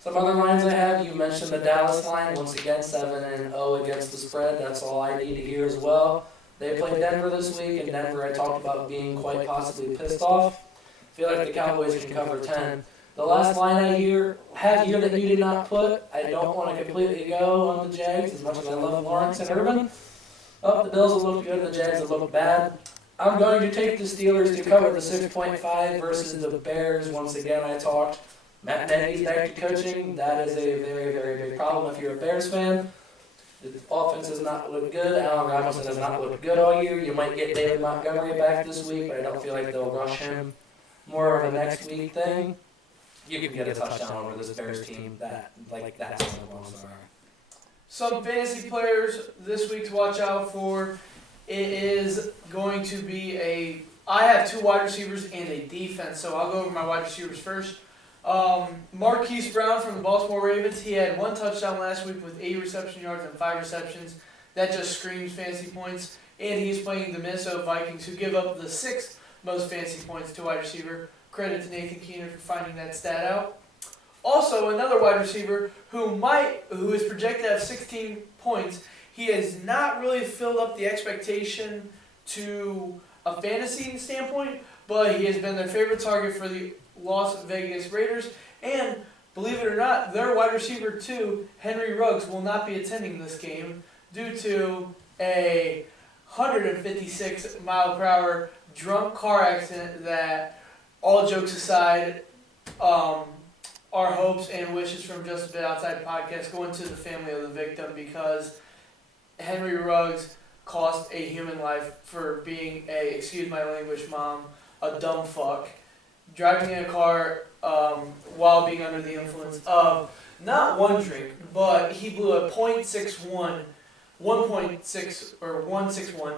Some other lines I have, you mentioned the Dallas line. Once again, 7-0 against the spread. That's all I need to hear as well. They played Denver this week, and Denver I talked about being quite possibly pissed off. I feel like the Cowboys can cover 10. The last line I have here that you did not put, I don't want to completely go on the Jags as much as I love Lawrence and Urban. The Bills will look good, the Jags will look bad. I'm going to take the Steelers to cover the 6.5 versus the Bears. Once again, I talked Matt Nagy's back to coaching. That is a very, very big problem if you're a Bears fan. The offense has not looked good. Allen Robinson has not looked good all year. You might get David Montgomery back this week, but I don't feel like they'll rush him. More of a next week thing. You can get a touchdown over this Bears team. That's one of them. Some fantasy players this week to watch out for. It is going to be I have two wide receivers and a defense, so I'll go over my wide receivers first. Marquise Brown from the Baltimore Ravens, he had one touchdown last week with 8 reception yards and 5 receptions. That just screams fantasy points. And he's playing the Minnesota Vikings, who give up the 6th most fantasy points to wide receiver. Credit to Nathan Keener for finding that stat out. Also, another wide receiver who is projected to have 16 points. He has not really filled up the expectation to a fantasy standpoint, but he has been their favorite target for the Las Vegas Raiders. And believe it or not, their wide receiver 2, Henry Ruggs, will not be attending this game due to a 156 mile per hour drunk car accident that, all jokes aside, our hopes and wishes from Just a Bit Outside podcast go into the family of the victim, because Henry Ruggs cost a human life for being excuse my language, mom, a dumb fuck, driving in a car while being under the influence of not one drink, but he blew a .61, 1.6 or 161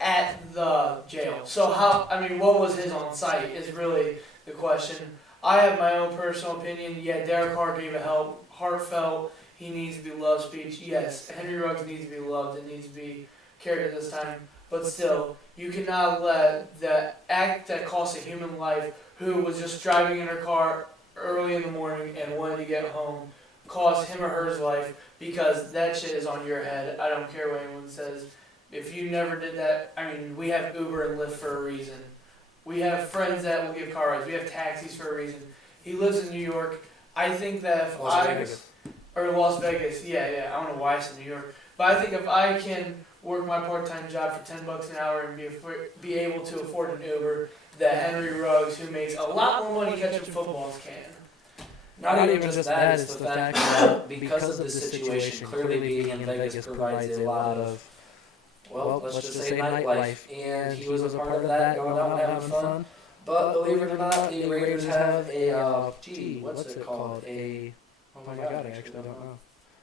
at the jail. So what was his on site is really the question. I have my own personal opinion. Yeah, Derek Carr gave a heartfelt, he needs to be loved speech. Yes, Henry Ruggs needs to be loved and needs to be cared at this time. But still, you cannot let the act that cost a human life, who was just driving in her car early in the morning and wanted to get home, cost him or her life, because that shit is on your head. I don't care what anyone says. If you never did that, we have Uber and Lyft for a reason. We have friends that will give car rides. We have taxis for a reason. He lives in New York. I think that if or Las Vegas, yeah, I don't know why I said New York, but I think if I can work my part-time job for $10 an hour and be able to afford an Uber, that Henry Ruggs, who makes a lot more money catching footballs, can. Not even just that, it's the fact that because of the situation, clearly being in Vegas provides a lot of, well, let's just say nightlife, and he was a part of that, going out and having fun. But believe it or not, the Raiders have what's it called? Oh my God, I actually don't know.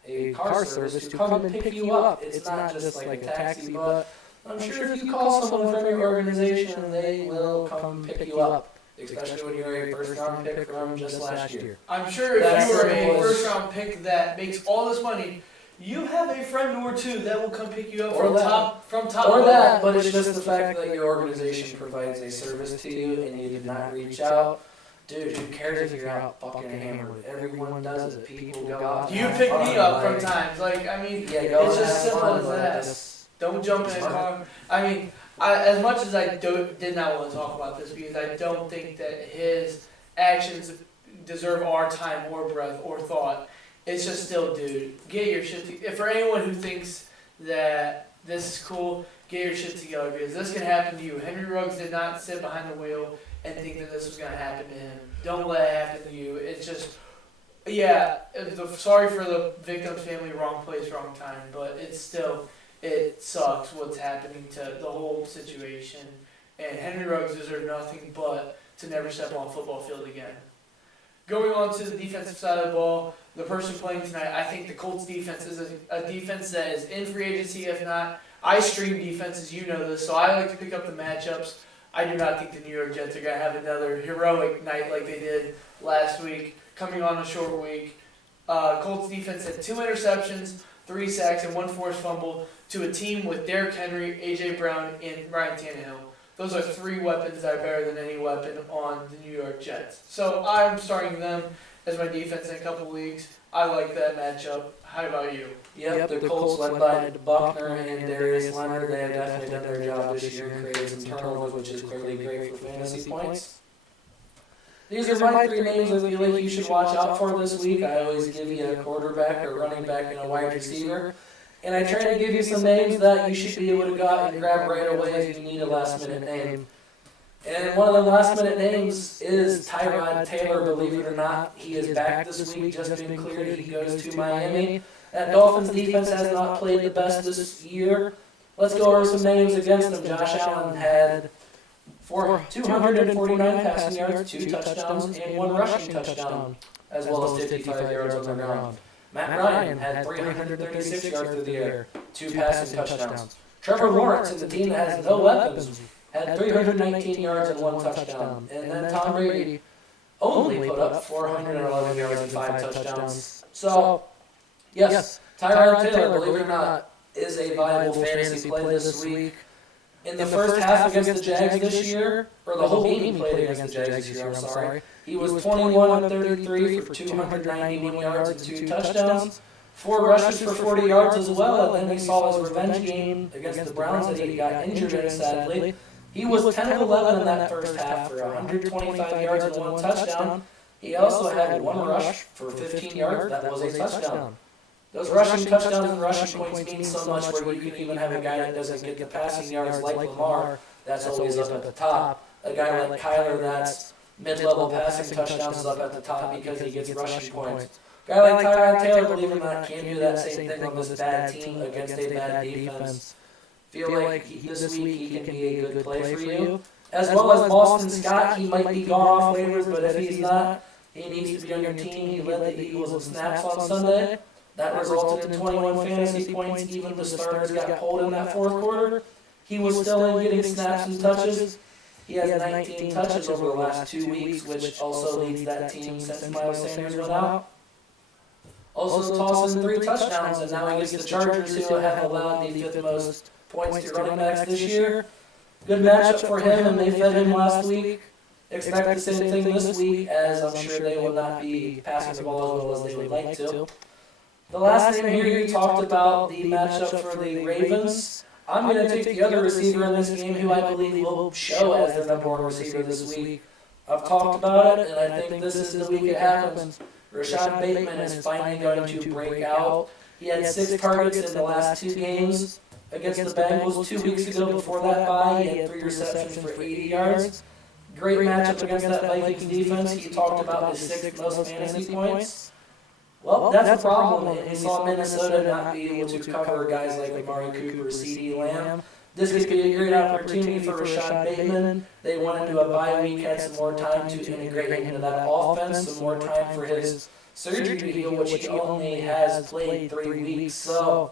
A car service to come and pick you up. It's not just like a taxi, but I'm sure if you call someone from your organization, they will come pick you up. Especially when you're a first-round pick from just last year. I'm sure if you are a first-round pick that makes all this money, you have a friend or two that will come pick you up from top. Or that, but it's just the fact that your organization provides a service to you and you did not reach out. Dude, who cares if you're out fucking hammered? Everyone does it. People go out. You pick me up from times. Like, I mean, it's just simple as that. Don't jump in a car. I mean, as much as I did not want to talk about this because I don't think that his actions deserve our time or breath or thought, it's just still, dude, get your shit together. For anyone who thinks that this is cool, get your shit together because this can happen to you. Henry Ruggs did not sit behind the wheel and think that this was going to happen to him. Don't let it happen to you. It's just, sorry for the victim's family, wrong place, wrong time, but it's still, it sucks what's happening to the whole situation. And Henry Ruggs deserves nothing but to never step on a football field again. Going on to the defensive side of the ball, the person playing tonight, I think the Colts defense is a defense that is in free agency. If not, I stream defenses, you know this, so I like to pick up the matchups. I do not think the New York Jets are going to have another heroic night like they did last week, coming on a short week. Colts defense had 2 interceptions, 3 sacks, and 1 forced fumble to a team with Derrick Henry, A.J. Brown, and Ryan Tannehill. Those are 3 weapons that are better than any weapon on the New York Jets. So I'm starting them as my defense in a couple leagues. I like that matchup. How about you? Yep, the Colts led by Buckner and Darius Leonard. They have definitely done their job this year and created some turnovers, which is clearly great for fantasy points. These are my 3 names I feel like you should watch out for this week. I always give you a quarterback, a running back, and a wide receiver. And I try to give you some names that you should be able to go out and grab right away if you need a last-minute name. And one of the last-minute names is Tyrod Taylor, believe it or not. He is back this week, just been cleared. He goes to Miami. That Dolphins defense has not played the best this year. Let's go over some names against them. Josh Allen had 249 passing yards, 2 touchdowns, and 1 rushing touchdown, as well as 55 yards on the ground. Matt Ryan had 336 yards through the air, 2 passing touchdowns. Trevor Lawrence, and the team that has no weapons, had 319 yards and 1 touchdown. And then Tom Brady only put up 411 yards and 5 touchdowns. So, yes, Tyrod Taylor, believe it or not, is a viable fantasy play this week. In the first half against the Jags this year, or the whole game he played against the Jags this year, I'm sorry, he was 21 of 33 for 291 yards and 2 touchdowns, 4 rushes for 40 yards as well, and then we saw his revenge game against the Browns that he got injured in, sadly. He was 10 of 11 in that first half for 125 yards and 1 touchdown. He also had 1 rush for 15 yards. That was a touchdown. Those rushing touchdowns and rushing points mean so much where you can even have a guy that doesn't get the passing yards like Lamar, that's always up at the top. A guy like Kyler that's mid-level passing touchdowns is up at the top because he gets rushing points. A guy like Tyrod Taylor, believe it or not, can't do that same thing on this bad team against a bad defense. Feel like this week he can be a good play for you. As well as Boston Scott, he might be gone off waivers, but if he's not, he needs to be on your team. He led the Eagles in snaps on Sunday. That resulted in 21 fantasy points, even the starters got pulled in that 4th quarter. He was still in getting snaps and touches. He has 19 touches over the last 2 weeks, which also leads that team since Miles Sanders went out. Also tossed in 3 touchdowns, and now against the Chargers, who have allowed the 5th most points to running backs this year. Good matchup for him, and they fed him last week. Expect the same thing this week, as I'm sure they will not be passing the ball as well as they would like to. The last name here, you talked about the matchup for the Ravens. I'm going to take the other receiver in this game who I believe will show as their number one receiver this week. I've talked about it, and I think this is the week it happens. Rashad Bateman is finally going to break out. He had 6 targets in the last 2 games against the Bengals 2 weeks ago. Before that bye, he had 3 receptions for 80 yards. Great matchup against that Vikings defense. He talked about his 6th most fantasy points. Well, that's a problem, and we saw Minnesota not be able to cover guys like Amari Cooper, CeeDee Lamb. This could be a great opportunity for Rashad Bateman. They went into a bye week, had some more time to integrate him into that offense, some more time for his surgery to heal, which he only has played 3 weeks. So,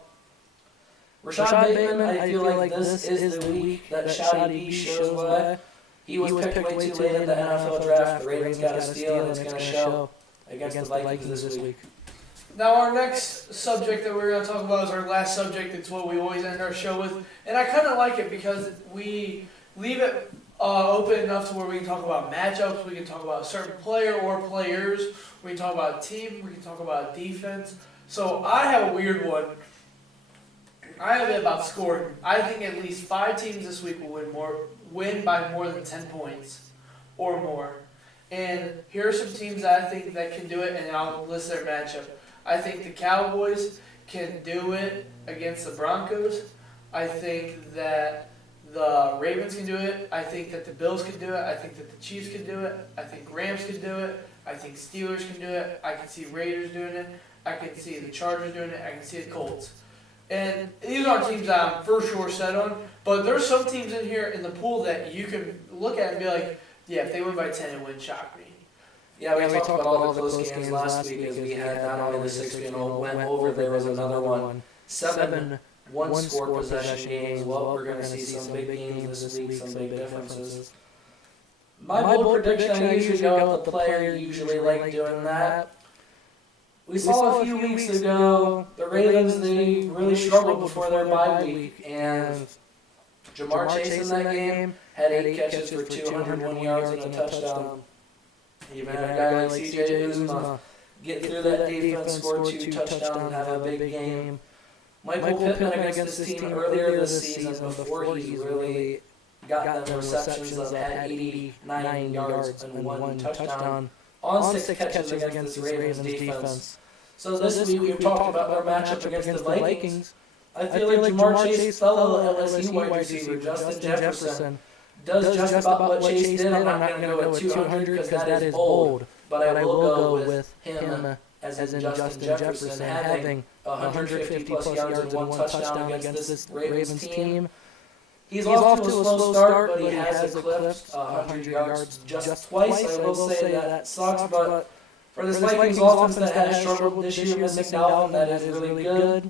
Rashad Bateman, I feel like this is the week that Shotty B shows why. He was picked way too late in the NFL draft. The Ravens got a steal, and it's going to show against the Vikings this week. Now, our next subject that we're going to talk about is our last subject. It's what we always end our show with. And I kind of like it because we leave it open enough to where we can talk about matchups, we can talk about a certain player or players, we can talk about a team, we can talk about defense. So I have a weird one. I have it about scoring. I think at least 5 teams this week will win by more than 10 points or more. And here are some teams that I think that can do it, and I'll list their matchup. I think the Cowboys can do it against the Broncos. I think that the Ravens can do it. I think that the Bills can do it. I think that the Chiefs can do it. I think Rams can do it. I think Steelers can do it. I can see Raiders doing it. I can see the Chargers doing it. I can see the Colts. And these aren't teams that I'm for sure set on, but there's some teams in here in the pool that you can look at and be like, yeah, if they win by 10, it wouldn't shock me. Yeah, we talked about all the close games last week as we had not only the 6 win went over, there was another one. 7 one-score possession games. Well, we're going to see some big games this week, some big differences. My bold prediction, I usually go with the player, usually like doing that. We saw a few weeks ago, the Ravens, they really struggled before their bye week, and Jamar Chase in that game had 8 catches for 201 yards and a touchdown. Even a guy like CJ JUUUSST get through that defense, score 2 touchdowns, have a big game. Michael Pittman against this team earlier this season, before he really got them receptions of had 89 yards and 1 touchdown on 6 catches against the Ravens defense. So this week we've talked about our matchup against the Vikings. I feel like Jamar Chase, fellow LSU wide receiver Justin Jefferson, does just about what Chase did. I'm not going to go with 200 because that is bold, but I will go with him as in Justin Jefferson having 150-plus yards and 1 touchdown against this Ravens team. He's off to a slow start, but he has eclipsed 100 yards just twice. I will say that sucks, but for this Vikings offense that has struggled this year, missing Dalvin, that is really good.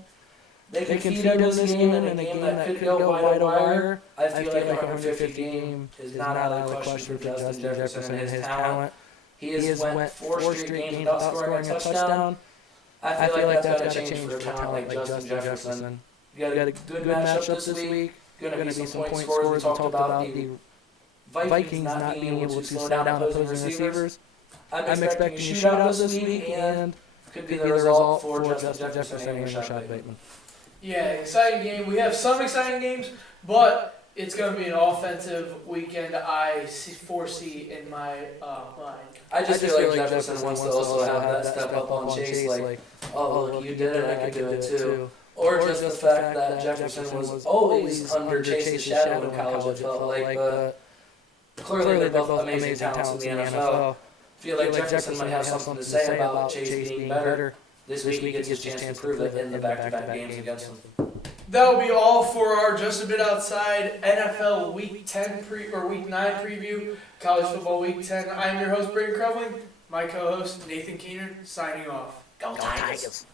They can feed him this game in a game that could go wide wire. I feel like a 150 game is not out of the question for Justin Jefferson and his talent. He has went 4 straight games without scoring a touchdown. I feel like that's got to change for a talent like Justin Jefferson. You got a good matchup this week. Going to be some point scores. We talked about the Vikings not being able to slow down opposing receivers. I'm expecting a shootout this week, and could be the result for Justin Jefferson and Rashad Bateman. Yeah, exciting game. We have some exciting games, but it's going to be an offensive weekend I foresee in my mind. I just feel like Jefferson wants to also have that step up on Chase, like, oh, look, you did it, I could do it too. Or just the fact that Jefferson was always under Chase's shadow in college, it felt like. Clearly, they're both amazing talents in the NFL. I feel like Jefferson might have something to say about Chase being better. This week he gets his chance to prove it in the back-to-back games against him. That will be all for our Just a Bit Outside NFL Week 10 or Week 9 preview, College Football Week 10. I'm your host, Brayden Krevling. My co-host, Nathan Keener, signing off. Go Tigers!